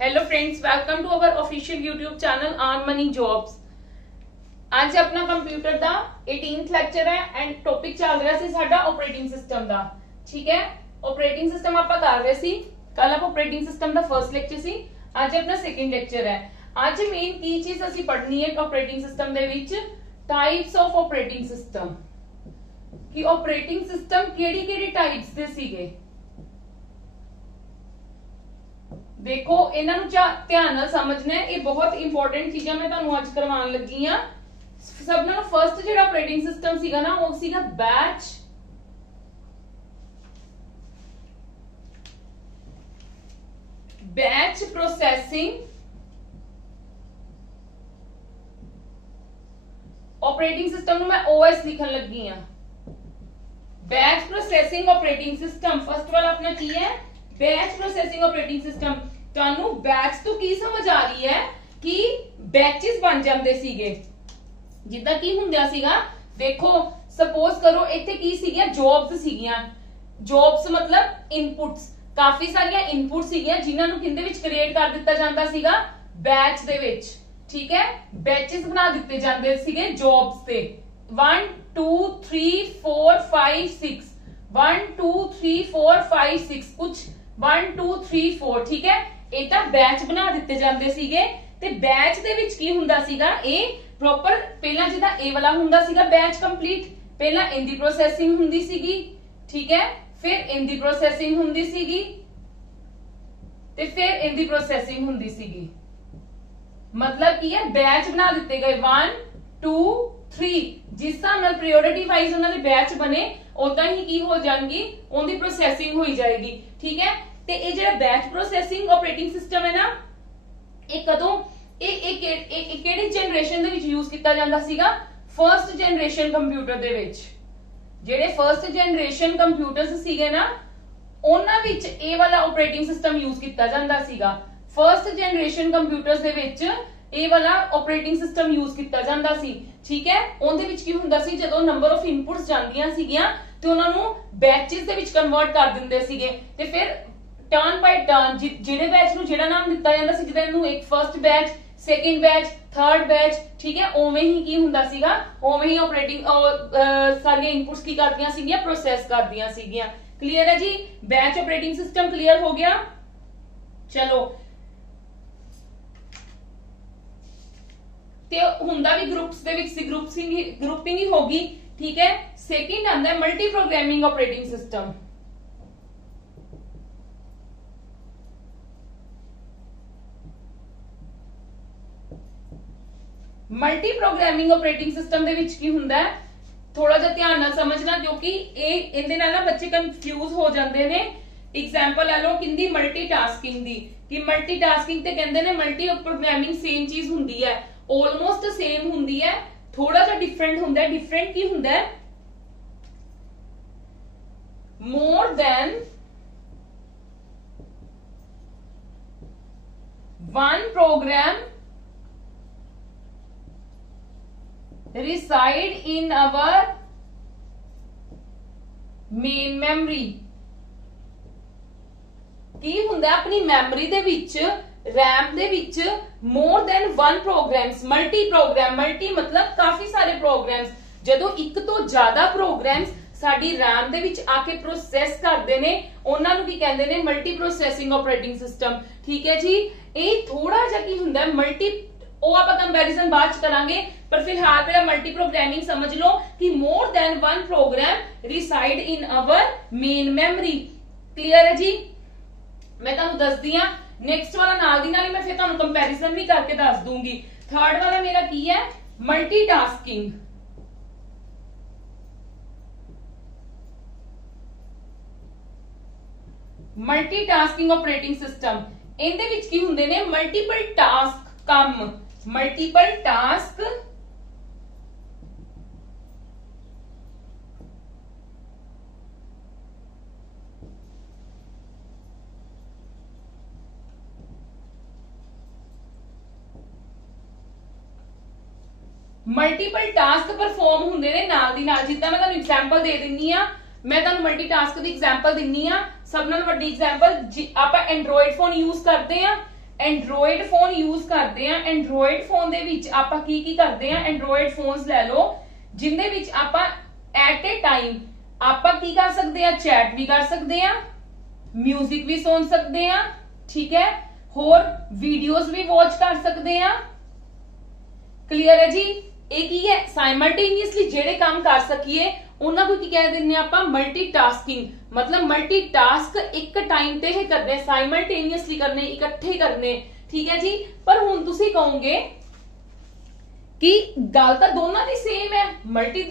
Hello friends, welcome to our official YouTube channel earn money jobs. आज अपना computer का 18th lecture है and topic चल रहा सी साडा ऑपरेटिंग सिस्टम ਦਾ। ठीक है, ऑपरेटिंग सिस्टम ਆਪਾਂ कर रहे सी। कल आप ऑपरेटिंग सिस्टम ਦਾ फर्स्ट ਲੈਕਚਰ सी, आज अपना सेकंड ਲੈਕਚਰ है। आज मेन की चीज ਅਸੀਂ पढ़नी है ऑपरेटिंग सिस्टम ਦੇ ਵਿੱਚ टाइप्स ऑफ ऑपरेटिंग सिस्टम कि ऑपरेटिंग सिस्टम ਕਿਹੜੀ-ਕਿਹੜੀ टाइप्स ਦੇ ਸੀਗੇ। देखो इन्हां नूं ध्यान नाल समझना है, ये बहुत इंपॉर्टेंट चीज़ां मैं तुहानूं अज करवाउण लगी हां। सब नालों फर्स्ट जिहड़ा ऑपरेटिंग सिस्टम सीगा ना, वो सीगा बैच प्रोसेसिंग ऑपरेटिंग सिस्टम नूं मैं ओएस लिखण लगी हां। Batch processing operating system first वाला अपना की है बैच प्रोसेसिंग ऑपरेटिंग सिस्टम। ਤੁਹਾਨੂੰ बैच तो की समझ आ रही है कि बैचेस बन जाते सीगे। जिद्दां की हुंदा सीगा, देखो सपोज करो इत्थे की सीगियां जॉब्स सीगियां। जॉब्स मतलब इनपुट्स, काफी सारियां इनपुट सीगियां जिन्हां नूं किंदे विच क्रिएट कर दित्ता जांदा सीगा बैच दे विच। ठीक है, बैचेस बना दित्ते जांदे सीगे जॉब्स ते 1 2 3 4 5 6 1 2 3 4 5 6 कुछ 1 2 3 4। ठीक है, ਇਹ ਤਾਂ ਬੈਚ ਬਣਾ ਦਿੱਤੇ ਜਾਂਦੇ ਸੀਗੇ ਤੇ ਬੈਚ ਦੇ ਵਿੱਚ ਕੀ ਹੁੰਦਾ ਸੀਗਾ, ਇਹ ਪ੍ਰੋਪਰ ਪਹਿਲਾਂ ਜਿਹਦਾ ਇਹ ਵਾਲਾ ਹੁੰਦਾ ਸੀਗਾ ਬੈਚ ਕੰਪਲੀਟ, ਪਹਿਲਾਂ ਇਹਦੀ ਪ੍ਰੋਸੈਸਿੰਗ ਹੁੰਦੀ ਸੀਗੀ। ਠੀਕ ਹੈ, ਫਿਰ ਇਹਦੀ ਪ੍ਰੋਸੈਸਿੰਗ ਹੁੰਦੀ ਸੀਗੀ ਤੇ ਫਿਰ ਇਹਦੀ ਪ੍ਰੋਸੈਸਿੰਗ ਹੁੰਦੀ ਸੀਗੀ। ਮਤਲਬ ਕੀ ਹੈ, ਬੈਚ ਬਣਾ ਦਿੱਤੇ ਗਏ 1 2 3, ਜਿਸ ਹਿਸਾਬ ਨਾਲ ਪ੍ਰਾਇੋਰਟੀ ਵਾਈਜ਼ ਉਹਨਾਂ ਦੇ ਬੈਚ ਬਣੇ ਉਦਾਂ ਹੀ ਕੀ ਹੋ ਜਾਣਗੀ, ਉਹਦੀ ਪ੍ਰੋਸੈਸਿੰਗ ਹੋਈ ਜਾਏਗੀ। ਠੀਕ ਹੈ, ਤੇ ਇਹ ਜਿਹੜਾ ਬੈਚ ਪ੍ਰੋਸੈਸਿੰਗ ਆਪਰੇਟਿੰਗ ਸਿਸਟਮ ਹੈ ਨਾ, ਇਹ ਕਦੋਂ ਇਹ ਕਿਹੜੀ ਜਨਰੇਸ਼ਨ ਦੇ ਵਿੱਚ ਯੂਜ਼ ਕੀਤਾ ਜਾਂਦਾ ਸੀਗਾ, ਫਰਸਟ ਜਨਰੇਸ਼ਨ ਕੰਪਿਊਟਰ ਦੇ ਵਿੱਚ। ਜਿਹੜੇ ਫਰਸਟ ਜਨਰੇਸ਼ਨ ਕੰਪਿਊਟਰਸ ਸੀਗੇ ਨਾ, ਉਹਨਾਂ ਵਿੱਚ ਇਹ ਵਾਲਾ ਆਪਰੇਟਿੰਗ ਸਿਸਟਮ ਯੂਜ਼ ਕੀਤਾ ਜਾਂਦਾ ਸੀਗਾ। ਫਰਸਟ ਜਨਰੇਸ਼ਨ ਕੰਪਿਊਟਰਸ ਦੇ ਵਿੱਚ ਇਹ ਵਾਲਾ ਆਪਰੇਟਿੰਗ ਸਿਸਟਮ ਯੂਜ਼ ਕੀਤਾ ਜਾਂਦਾ ਸੀ। ਠੀਕ ਹੈ, ਉਹਦੇ ਵਿੱਚ ਕੀ ਹੁੰਦਾ ਸੀ, ਜਦੋਂ ਨੰਬਰ ਆਫ ਇਨਪੁਟਸ ਜਾਂਦੀਆਂ ਸੀਗੀਆਂ ਤੇ ਉਹਨਾਂ ਨੂੰ ਬੈਚਸ ਦੇ ਵਿੱਚ ਕਨਵਰਟ ਕਰ ਦਿੰਦੇ ਸੀਗੇ ਤੇ ਫਿਰ ਟਰਨ ਬਾਈ ਟਰਨ ਜਿਹੜੇ ਬੈਚ ਨੂੰ ਜਿਹੜਾ ਨਾਮ ਦਿੱਤਾ ਜਾਂਦਾ ਸੀ, ਜਿਹਦਾ ਨੂੰ ਇੱਕ first batch, second batch, third batch. ਠੀਕ ਹੈ, ਉਵੇਂ ਹੀ ਕੀ ਹੁੰਦਾ ਸੀਗਾ, ਉਵੇਂ ਹੀ ਆਪਰੇਟਿੰਗ ਸਾਰੀਆਂ ਇਨਪੁਟਸ ਕੀ ਕਰਦੀਆਂ ਸੀਗੀਆਂ, ਪ੍ਰੋਸੈਸ ਕਰਦੀਆਂ ਸੀਗੀਆਂ। ਕਲੀਅਰ ਹੈ ਜੀ, ਬੈਚ ਆਪਰੇਟਿੰਗ ਸਿਸਟਮ ਕਲੀਅਰ ਹੋ ਗਿਆ। ਚਲੋ, ਤੇ ਹੁੰਦਾ ਵੀ ਗਰੁੱਪਸ ਦੇ ਵਿੱਚ ਸੀ, ਗਰੁੱਪਿੰਗ ਹੀ ਹੋਗੀ। ਠੀਕ ਹੈ, ਸੈਕੰਡ ਆਂਦਾ multi programming operating system. Multi programming operating system ਦੇ ਵਿੱਚ ਕੀ ਹੁੰਦਾ ਹੈ, ਥੋੜਾ ਜਿਹਾ ਧਿਆਨ ਨਾਲ ਸਮਝਣਾ, ਕਿਉਂਕਿ ਇਹ ਇਹਦੇ ਨਾਲ ਨਾ ਬੱਚੇ ਕੰਫਿਊਜ਼ ਹੋ ਜਾਂਦੇ ਨੇ। ਐਗਜ਼ਾਮਪਲ ਲੈ ਲਓ ਕਿੰਦੀ ਮਲਟੀਟਾਸਕਿੰਗ ਦੀ, ਕਿ ਮਲਟੀਟਾਸਕਿੰਗ ਤੇ ਕਹਿੰਦੇ ਨੇ ਮਲਟੀ ਪ੍ਰੋਗਰਾਮਿੰਗ ਸੇਮ ਚੀਜ਼ ਹੁੰਦੀ ਹੈ, ਆਲਮੋਸਟ ਸੇਮ ਹੁੰਦੀ ਹੈ, ਥੋੜਾ ਜਿਹਾ ਡਿਫਰੈਂਟ ਹੁੰਦਾ ਹੈ। ਡਿਫਰੈਂਟ ਕੀ ਹੁੰਦਾ ਹੈ, more than one program reside in our main memory। ਕੀ ਹੁੰਦਾ, ਆਪਣੀ ਮੈਮਰੀ ਦੇ ਵਿੱਚ, रैम ਦੇ ਵਿੱਚ more than one programs, multi programme, multi मतलब काफी सारे प्रोग्राम्स। ਜਦੋਂ ਇੱਕ ਤੋਂ ਜ਼ਿਆਦਾ ਪ੍ਰੋਗਰਾਮਸ ਸਾਡੀ RAM ਦੇ ਵਿੱਚ ਆ ਕੇ ਪ੍ਰੋਸੈਸ ਕਰਦੇ ਨੇ, ਉਹਨਾਂ ਨੂੰ ਕੀ ਕਹਿੰਦੇ ਨੇ, ਮਲਟੀ ਪ੍ਰੋਸੈਸਿੰਗ ਆਪਰੇਟਿੰਗ ਸਿਸਟਮ। ਠੀਕ ਹੈ ਜੀ, ਇਹ ਥੋੜਾ ਜਿਹਾ ਕੀ ਹੁੰਦਾ ਮਲਟੀ, ਉਹ ਆਪਾਂ ਕੰਪੈਰੀਜ਼ਨ ਬਾਅਦ ਚ ਕਰਾਂਗੇ, ਪਰ ਫਿਲਹਾਲ ਪਹਿਲਾਂ ਮਲਟੀ ਪ੍ਰੋਗਰਾਮਿੰਗ ਸਮਝ ਲਓ ਕਿ more than one program reside in our main memory। Clear ਹੈ ਜੀ, ਮੈਂ ਤੁਹਾਨੂੰ ਦੱਸਦੀ ਹਾਂ। ਨੈਕਸਟ ਵਾਲਾ ਨਾਲ ਦੀ ਨਾਲ ਹੀ ਮੈਂ ਫਿਰ ਤੁਹਾਨੂੰ ਕੰਪੈਰੀਜ਼ਨ ਵੀ ਕਰਕੇ ਦੱਸ ਦੂੰਗੀ। ਥਰਡ ਵਾਲਾ ਮੇਰਾ ਕੀ ਹੈ, ਮਲਟੀਟਾਸਕਿੰਗ। ਮਲਟੀਟਾਸਕਿੰਗ ਆਪਰੇਟਿੰਗ ਸਿਸਟਮ, ਇਹਦੇ ਵਿੱਚ ਕੀ ਹੁੰਦੇ ਨੇ, ਮਲਟੀਪਲ ਟਾਸਕ ਕੰਮ, multiple task multiple task perform ਹੁੰਦੇ ਨੇ ਨਾਲ ਦੀ ਨਾਲ। ਜਿੱਦਾਂ ਮੈਂ ਤੁਹਾਨੂੰ ਐਗਜ਼ਾਮਪਲ ਦੇ ਦਿੰਨੀ ਆ, मैं तुहानू मल्टीटास्क दी एग्जांपल दिन्नी आ। सब नाल वड्डी एग्जांपल आप एंड्रॉइड फोन यूज करते हैं, एंड्रॉयड फोन यूज करते हैं एंड्रॉयड फोन दे विच आपां की करते हैं एंड्रॉयड फोन्स ले लो जिंदे विच आपां एट ए टाइम आपां की कर सकते हैं चैट भी कर सकते हैं म्यूजिक भी सुन सकते हैं ठीक है होर वीडियोस भी वॉच कर सकते हैं क्लियर है जी एक ही है साइमल्टेनियसली जेड़े काम कर सकिए उन्हां को की कह दिंदे आपां मल्टीटास्किंग मतलब मल्टीटास्क एक टाइम ते ही करने साइमल्टेनियसली करने इकट्ठे करने ठीक है जी पर हुण तुसीं कहोगे कि गल तो दोनों की सेम है multi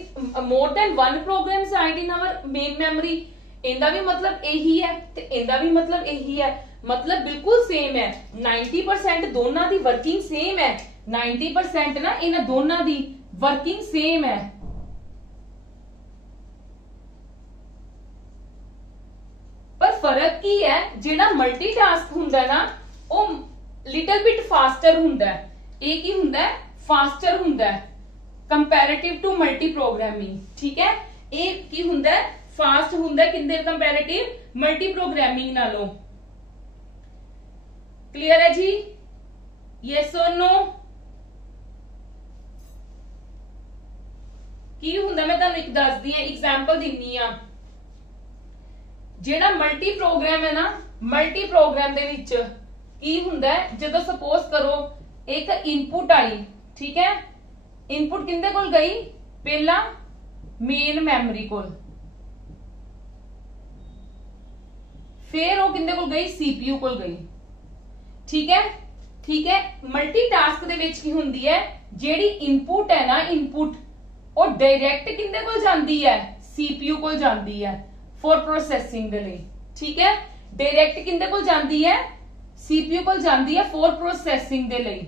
more than one program side in our main memory इंदा भी मतलब यही है ते इंदा भी मतलब यही है मतलब बिल्कुल सेम है 90% दोनों की वर्किंग सेम है 90% ना इन दोनों की वर्किंग सेम है पर फर्क की है जेड़ा मल्टीटास्क हुंदा ना वो लिटिल बिट फास्टर हुंदा है एक ही हुंदा है फास्टर हुंदा है कंपैरेटिव टू मल्टी प्रोग्रामिंग ठीक है एक की हुंदा है फास्ट हुंदा है किंदे कंपैरेटिव मल्टी प्रोग्रामिंग नालों क्लियर है जी यस और नो की हुंदा मैं तुहानू एक दसदी हां एग्जांपल दिन्नी हां जेड़ा मल्टी प्रोग्राम है ना मल्टी प्रोग्राम दे विच की हुंदा है जदों सपोज करो एक इनपुट आई ठीक है इनपुट किंदे कोल गई पहला मेन मेमोरी कोल फिर वो किंदे कोल गई सीपीयू कोल गई ठीक है मल्टीटास्क दे विच की हुंदी है जेड़ी इनपुट है ना इनपुट वो डायरेक्ट किंदे कोल जांदी है सीपीयू कोल जांदी है फॉर प्रोसेसिंग दे लई ठीक है डायरेक्ट किंदे कोल जांदी है सीपीयू कोल जांदी है फॉर प्रोसेसिंग दे लई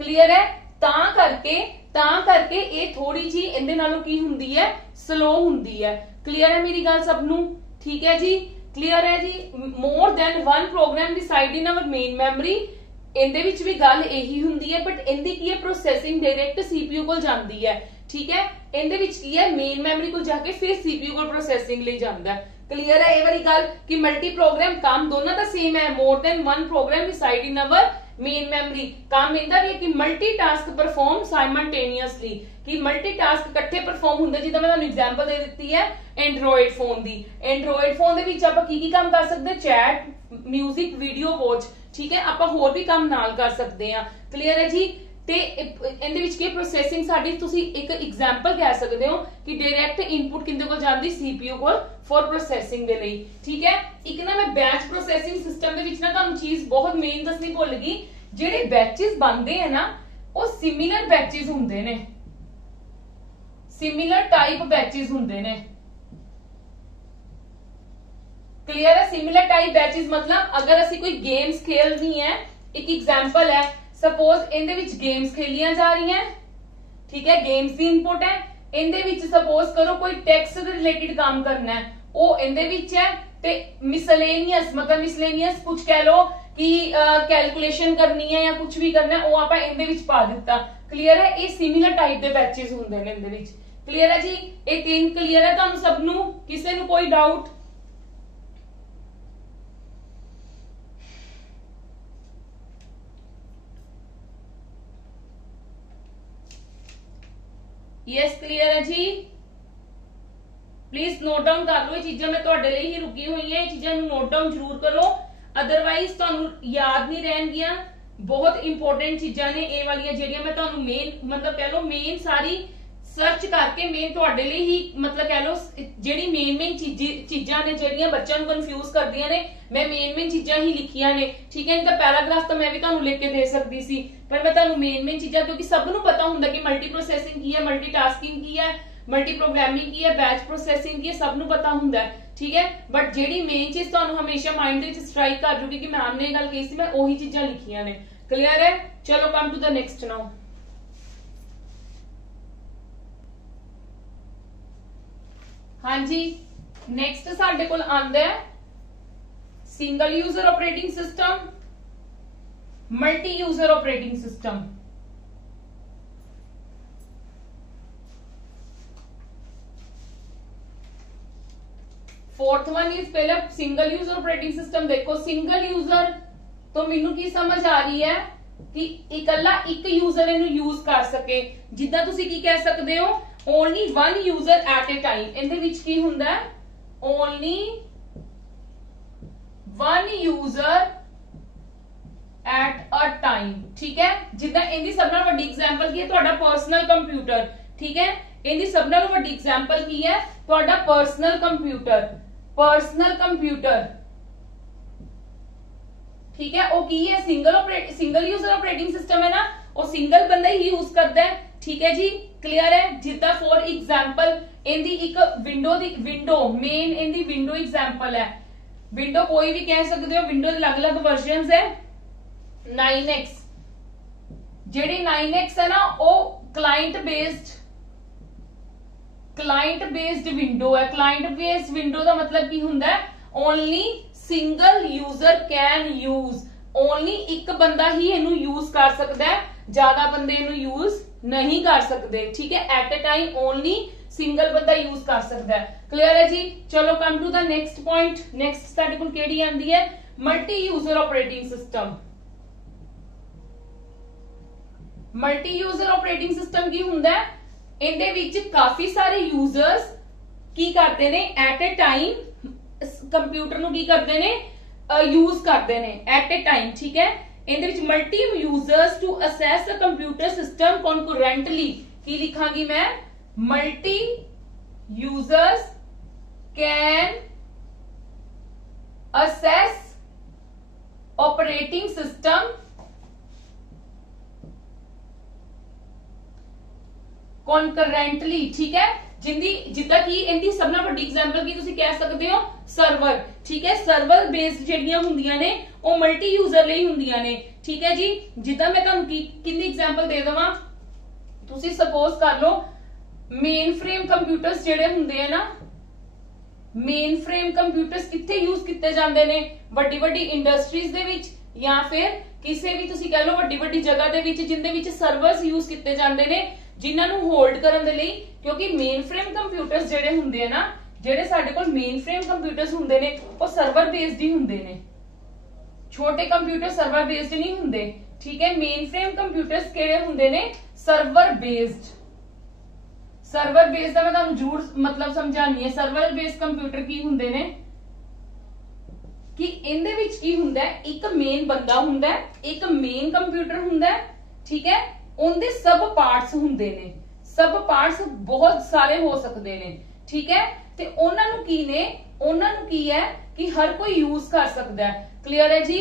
क्लियर है तां करके ये थोड़ी जी इहदे नालों की हुंदी है स्लो हुंदी है क्लियर है मेरी गल सबनू ठीक है जी क्लियर है जी more than one program decide in our main memory इहदे विच भी गल यही हुंदी है बट इहदी की है प्रोसेसिंग डायरेक्ट सीपीयू कोल जांदी है ठीक है इहदे विच की है मेन मेमोरी कोल जाके फिर सीपीयू कोल प्रोसेसिंग लई जांदा है क्लियर है ये वाली गल कि मल्टी प्रोग्राम काम दोनों दा सेम है more than one program decide in our main memory काम इंदा भी है कि मल्टीटास्क परफॉर्म साइमल्टेनियसली कि मल्टीटास्क इकट्ठे परफॉर्म हुंदे जिदा मैं तुहानू एग्जांपल दे दित्ती है एंड्रॉयड फोन दी एंड्रॉयड फोन दे विच आपां की काम कर सकदे चैट म्यूजिक वीडियो वॉच ठीक है आपां होर भी काम नाल कर सकदे हां क्लियर है जी ते इहदे विच की प्रोसेसिंग साडी तुसी एक एग्जांपल कह सकदे हो कि डायरेक्ट इनपुट किंदे कोल जांदी सीपीयू कोल फॉर प्रोसेसिंग दे लई ठीक है एक ना मैं बैच प्रोसेसिंग सिस्टम दे विच ना तुहानू चीज बहुत मेन दसनी भुल गई जेडे बैचेस बनदे हैं ना वो सिमिलर बैचेस हुंदे ने सिमिलर टाइप बैचेस हुंदे ने क्लियर है सिमिलर टाइप बैचेस मतलब अगर असि कोई गेम्स खेलनी है एक एग्जांपल है सपोज इनदे विच गेम्स खेलियां जा रही हैं ठीक है गेम्स दी इनपुट है इनदे विच सपोज करो कोई टेक्स्ट दे रिलेटेड काम करना है वो इनदे विच है ते मिसलेनियस मतलब मिसलेनियस कुछ कह लो कि कैलकुलेशन करनी है या कुछ भी करना है वो आपां इनदे विच पा दित्ता क्लियर है ये सिमिलर टाइप दे बैचेस हुंदे ने इनदे विच क्लियर है जी ये तीन क्लियर है तुहानू सबनू किसे नू कोई डाउट यस क्लियर है जी प्लीज नोट डाउन कर लो ये चीजें मैं तुहाडे लई ही रुकी हुई है चीजें नोट डाउन जरूर करो अदरवाइज तुहानू याद नहीं रहनगियां बहुत इंपॉर्टेंट चीजां ने ये वालियां जेड़ियां मैं तुहानू मेन मतलब कह लो मेन सारी सर्च करके मेन तुहाडे लई ही मतलब कह लो जेड़ी मेन चीजां ने जेड़ियां बच्चों नू कंफ्यूज करदियां ने मैं मेन चीजां ही लिखियां ने ठीक है नहीं तो पैराग्राफ तो मैं भी तुहानू लिख के दे सकदी सी पर मैं तुहानू मेन चीजां क्योंकि सब नू पता हुंदा कि मल्टी प्रोसेसिंग की है मल्टीटास्किंग की है मल्टी प्रोग्रामिंग की है बैच प्रोसेसिंग की है सब नू पता हुंदा है ठीक है बट जेड़ी मेन चीज तुहानू हमेशा माइंड दे विच स्ट्राइक कर जूगी कि मैम ने गल कही सी मैं ओही चीजां लिखियां ने क्लियर है चलो come to the next now हाँ जी नेक्स्ट साडे कोल आंदा है single user operating system multi user operating system fourth one is पहले सिंगल यूजर ऑपरेटिंग सिस्टम देखो सिंगल यूजर तो मैनू की समझ आ रही है कि इकल्ला एक यूजर इनू यूज कर सके। जिद्दां तुसी की कह सकते हो, only one user eight a time. इहदे विच की हुंदा है, only one user at a time. ठीक है, जिद्दां इहदी सब नाल वड्डी एग्जांपल की है तुहाडा पर्सनल कंप्यूटर। ठीक है, इहदी सब नाल वड्डी एग्जांपल की है तुहाडा पर्सनल कंप्यूटर। पर्सनल कंप्यूटर, ठीक है, वो की है सिंगल यूजर ऑपरेटिंग सिस्टम है ना, वो सिंगल बंदा ही यूज करता है। ठीक है जी, क्लियर है। जिद्दां फॉर एग्जांपल इहदी एक विंडो मेन इहदी विंडो एग्जांपल है। विंडो कोई भी कह सकते हो, विंडो अलग अलग वर्जन्स है। 9x जेडी 9x है ना, वो क्लाइंट बेस्ड विंडो है। क्लाइंट बेस्ड विंडो का मतलब की हुंदा है, only single user can use. Only एक बंदा ही इनू यूज कर सकता है, ज्यादा बंदे इनू यूज नहीं कर सकते। ठीक है, at a time only single बंदा यूज कर सकता है। क्लियर है जी। चलो come to the next point. Next साडे कोल केड़ी आंदी है, multi user operating system. Multi user operating system की हुंदा है, इहदे विच काफी सारे यूजर्स की करते ने एट ए टाइम कंप्यूटर नु की करते ने यूज करते ने एट ए टाइम। ठीक है, इहदे विच multi users to access a computer system concurrently. की लिखांगी मैं, multi users can access operating system concurrently. ठीक है, जिद्दां की इहदी सब नाल वड्डी एग्जांपल की तुसी कह सकते हो सर्वर। ठीक है, सर्वर बेस्ड जेहड़ियां हुंदियां ने वो मल्टी यूजर लई हुंदियां ने। ठीक है जी, जिद्दां मैं तुहानू किन्नी एग्जांपल दे देवां, तुसी सपोज कर लो मेन फ्रेम कंप्यूटर्स जेहड़े हुंदे हैं ना, मेन फ्रेम कंप्यूटर्स कित्थे यूज किते जांदे ने, वड्डी वड्डी इंडस्ट्रीज दे विच या फिर किसी भी तुसी कह लो वड्डी वड्डी जगह दे विच जिंदे विच सर्वर्स यूज किते जांदे ने, जिन्हां नू होल्ड करन दे लई। क्योंकि मेन फ्रेम कंप्यूटर्स जेहड़े हुंदे हैं ना, जेहड़े साडे कोल मेन फ्रेम कंप्यूटर्स हुंदे ने, वो सर्वर बेस्ड ही हुंदे ने। छोटे कंप्यूटर सर्वर बेस्ड नहीं हुंदे। ठीक है, मेन फ्रेम कंप्यूटर्स केड़े हुंदे ने, सर्वर बेस्ड। सर्वर बेस्ड दा मैं तुहानू जरूर मतलब समझानी है। सर्वर बेस्ड कंप्यूटर की हुंदे ने कि इहदे विच की हुंदा है, एक मेन बंदा हुंदा है, एक मेन कंप्यूटर हुंदा है। ठीक है, उनके सब पार्ट्स हुंदे ने। सब पार्ट्स बहुत सारे हो सकते ने। ठीक है, ते उन्हां नू की ने, उन्हां नू की है कि हर कोई यूज कर सकता है। क्लियर है जी।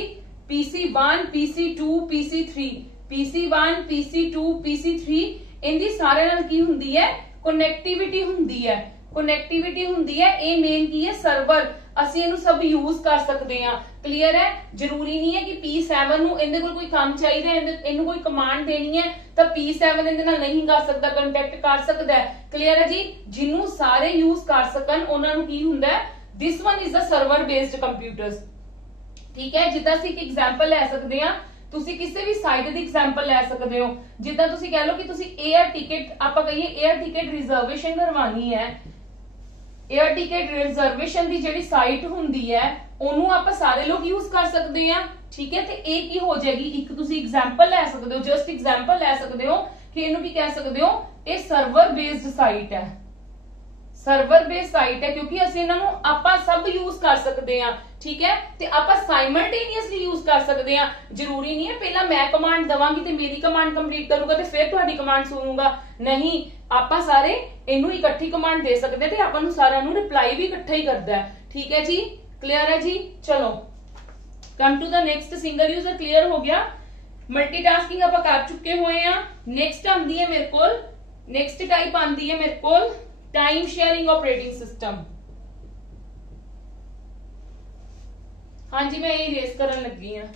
PC1 PC2 PC3 PC1 PC2 PC3 इनकी सारे नाल की हुंदी है, कनेक्टिविटी हुंदी है। कनेक्टिविटी हुंदी है, ए मेन की है सर्वर। ਅਸੀਂ ਇਹਨੂੰ ਸਭ ਯੂਜ਼ ਕਰ ਸਕਦੇ ਆ। ਕਲੀਅਰ ਹੈ। ਜ਼ਰੂਰੀ ਨਹੀਂ ਹੈ ਕਿ P7 ਨੂੰ ਇਹਦੇ ਕੋਲ ਕੋਈ ਕੰਮ ਚਾਹੀਦਾ ਹੈ, ਇਹਨੂੰ ਕੋਈ ਕਮਾਂਡ ਦੇਣੀ ਹੈ ਤਾਂ P7 ਇਹਦੇ ਨਾਲ ਨਹੀਂ ਕਰ ਸਕਦਾ, ਕੰਟੈਕਟ ਕਰ ਸਕਦਾ ਹੈ। ਕਲੀਅਰ ਹੈ ਜੀ। ਜਿਹਨੂੰ ਸਾਰੇ ਯੂਜ਼ ਕਰ ਸਕਣ ਉਹਨਾਂ ਨੂੰ ਕੀ ਹੁੰਦਾ ਹੈ, this one is a server based computers. ਠੀਕ ਹੈ, ਜਿੱਦਾਂ ਅਸੀਂ ਇੱਕ ਐਗਜ਼ਾਮਪਲ ਲੈ ਸਕਦੇ ਆ, ਤੁਸੀਂ ਕਿਸੇ ਵੀ ਸਾਈਟ ਦੀ ਐਗਜ਼ਾਮਪਲ ਲੈ ਸਕਦੇ ਹੋ। ਜਿੱਦਾਂ ਤੁਸੀਂ ਕਹਿ ਲਓ ਕਿ ਤੁਸੀਂ 에ਅਰ ਟਿਕਟ, ਆਪਾਂ ਕਹੀਏ 에ਅਰ ਟਿਕਟ ਰਿਜ਼ਰਵੇਸ਼ਨ ਕਰਵਾਉਣੀ ਹੈ, एयर टिकट रिजर्वेशन की ਜਿਹੜੀ ਸਾਈਟ ਹੁੰਦੀ ਹੈ ਉਹਨੂੰ ਆਪਾਂ ਸਾਰੇ ਲੋਕ ਯੂਜ਼ ਕਰ ਸਕਦੇ ਆ। ਠੀਕ ਹੈ, ਤੇ ਇਹ ਕੀ ਹੋ ਜਾਏਗੀ, ਇੱਕ ਤੁਸੀਂ ਐਗਜ਼ਾਮਪਲ ਲੈ ਸਕਦੇ ਹੋ, ਜਸਟ ਐਗਜ਼ਾਮਪਲ ਲੈ ਸਕਦੇ ਹੋ ਕਿ ਇਹਨੂੰ ਕੀ ਕਹਿ ਸਕਦੇ ਹੋ, ਇਹ ਸਰਵਰ ਬੇਸਡ ਸਾਈਟ ਹੈ। ਸਰਵਰ ਬੇਸਡ ਸਾਈਟ ਹੈ ਕਿਉਂਕਿ ਅਸੀਂ ਇਹਨਾਂ ਨੂੰ ਆਪਾਂ ਸਭ ਯੂਜ਼ ਕਰ ਸਕਦੇ ਆ। ਠੀਕ ਹੈ, ਤੇ ਆਪਾਂ ਸਾਈਮਲਟੇਨੀਅਸਲੀ ਯੂਜ਼ ਕਰ ਸਕਦੇ ਆ। ਜ਼ਰੂਰੀ ਨਹੀਂ ਹੈ ਪਹਿਲਾਂ ਮੈਂ ਕਮਾਂਡ ਦਵਾਂਗੀ ਤੇ ਮੇਰੀ ਕਮਾਂਡ ਕੰਪਲੀਟ ਕਰੂਗਾ ਤੇ ਫਿਰ ਤੁਹਾਡੀ ਕਮਾਂਡ ਸੁਣੂਗਾ। ਨਹੀਂ, ਆਪਾਂ ਸਾਰੇ ਇਹਨੂੰ ਇਕੱਠੀ ਕਮਾਂਡ ਦੇ ਸਕਦੇ ਤੇ ਆਪਾਂ ਨੂੰ ਸਾਰਿਆਂ ਨੂੰ ਰਿਪਲਾਈ ਵੀ ਇਕੱਠਾ ਹੀ ਕਰਦਾ ਹੈ। ਠੀਕ ਹੈ ਜੀ, ਕਲੀਅਰ ਹੈ ਜੀ। ਚਲੋ come to the next, single user clear हो गया। मल्टीटास्किंग ਆਪਾਂ ਕਰ ਚੁੱਕੇ ਹੋਏ ਆ। ਨੈਕਸਟ ਆਂਦੀ ਹੈ ਮੇਰੇ ਕੋਲ, ਨੈਕਸਟ ਟਾਈਪ ਆਂਦੀ ਹੈ ਮੇਰੇ ਕੋਲ टाइम शेयरिंग ऑपरेटिंग सिस्टम। हाँ जी, मैं यही रेस करन लगी हाँ।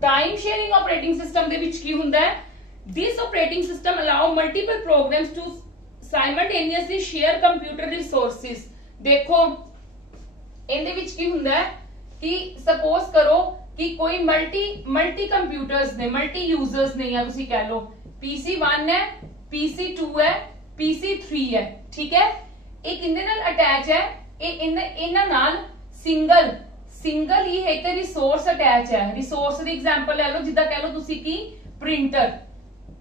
टाइम शेयरिंग ऑपरेटिंग सिस्टम ਦੇ ਵਿੱਚ ਕੀ ਹੁੰਦਾ ਹੈ, this operating system allow multiple programs to simultaneously share computer resources. ਦੇਖੋ ਇਹਦੇ ਵਿੱਚ ਕੀ ਹੁੰਦਾ ਹੈ ਕਿ ਸਪੋਜ਼ ਕਰੋ ਕਿ ਕੋਈ ਮਲਟੀ ਕੰਪਿਊਟਰਸ ਨੇ, ਮਲਟੀ ਯੂਜ਼ਰਸ ਨੇ, ਜਾਂ ਤੁਸੀਂ ਕਹਿ ਲਓ PC1 ਹੈ, PC2 ਹੈ, PC3 ਹੈ, ਠੀਕ ਹੈ। ਇਹ ਕਿੰਦੇ ਨਾਲ ਅਟੈਚ ਹੈ, ਇਹ ਇਹਨਾਂ ਨਾਲ ਸਿੰਗਲ ਹੀ ਇੱਕ ਰਿਸੋਰਸ ਅਟੈਚ ਹੈ। ਰਿਸੋਰਸ ਦੀ ਐਗਜ਼ਾਮਪਲ ਲੈ ਲਓ, ਜਿੱਦਾਂ ਕਹਿ ਲਓ ਤੁਸੀਂ ਕਿ ਪ੍ਰਿੰਟਰ,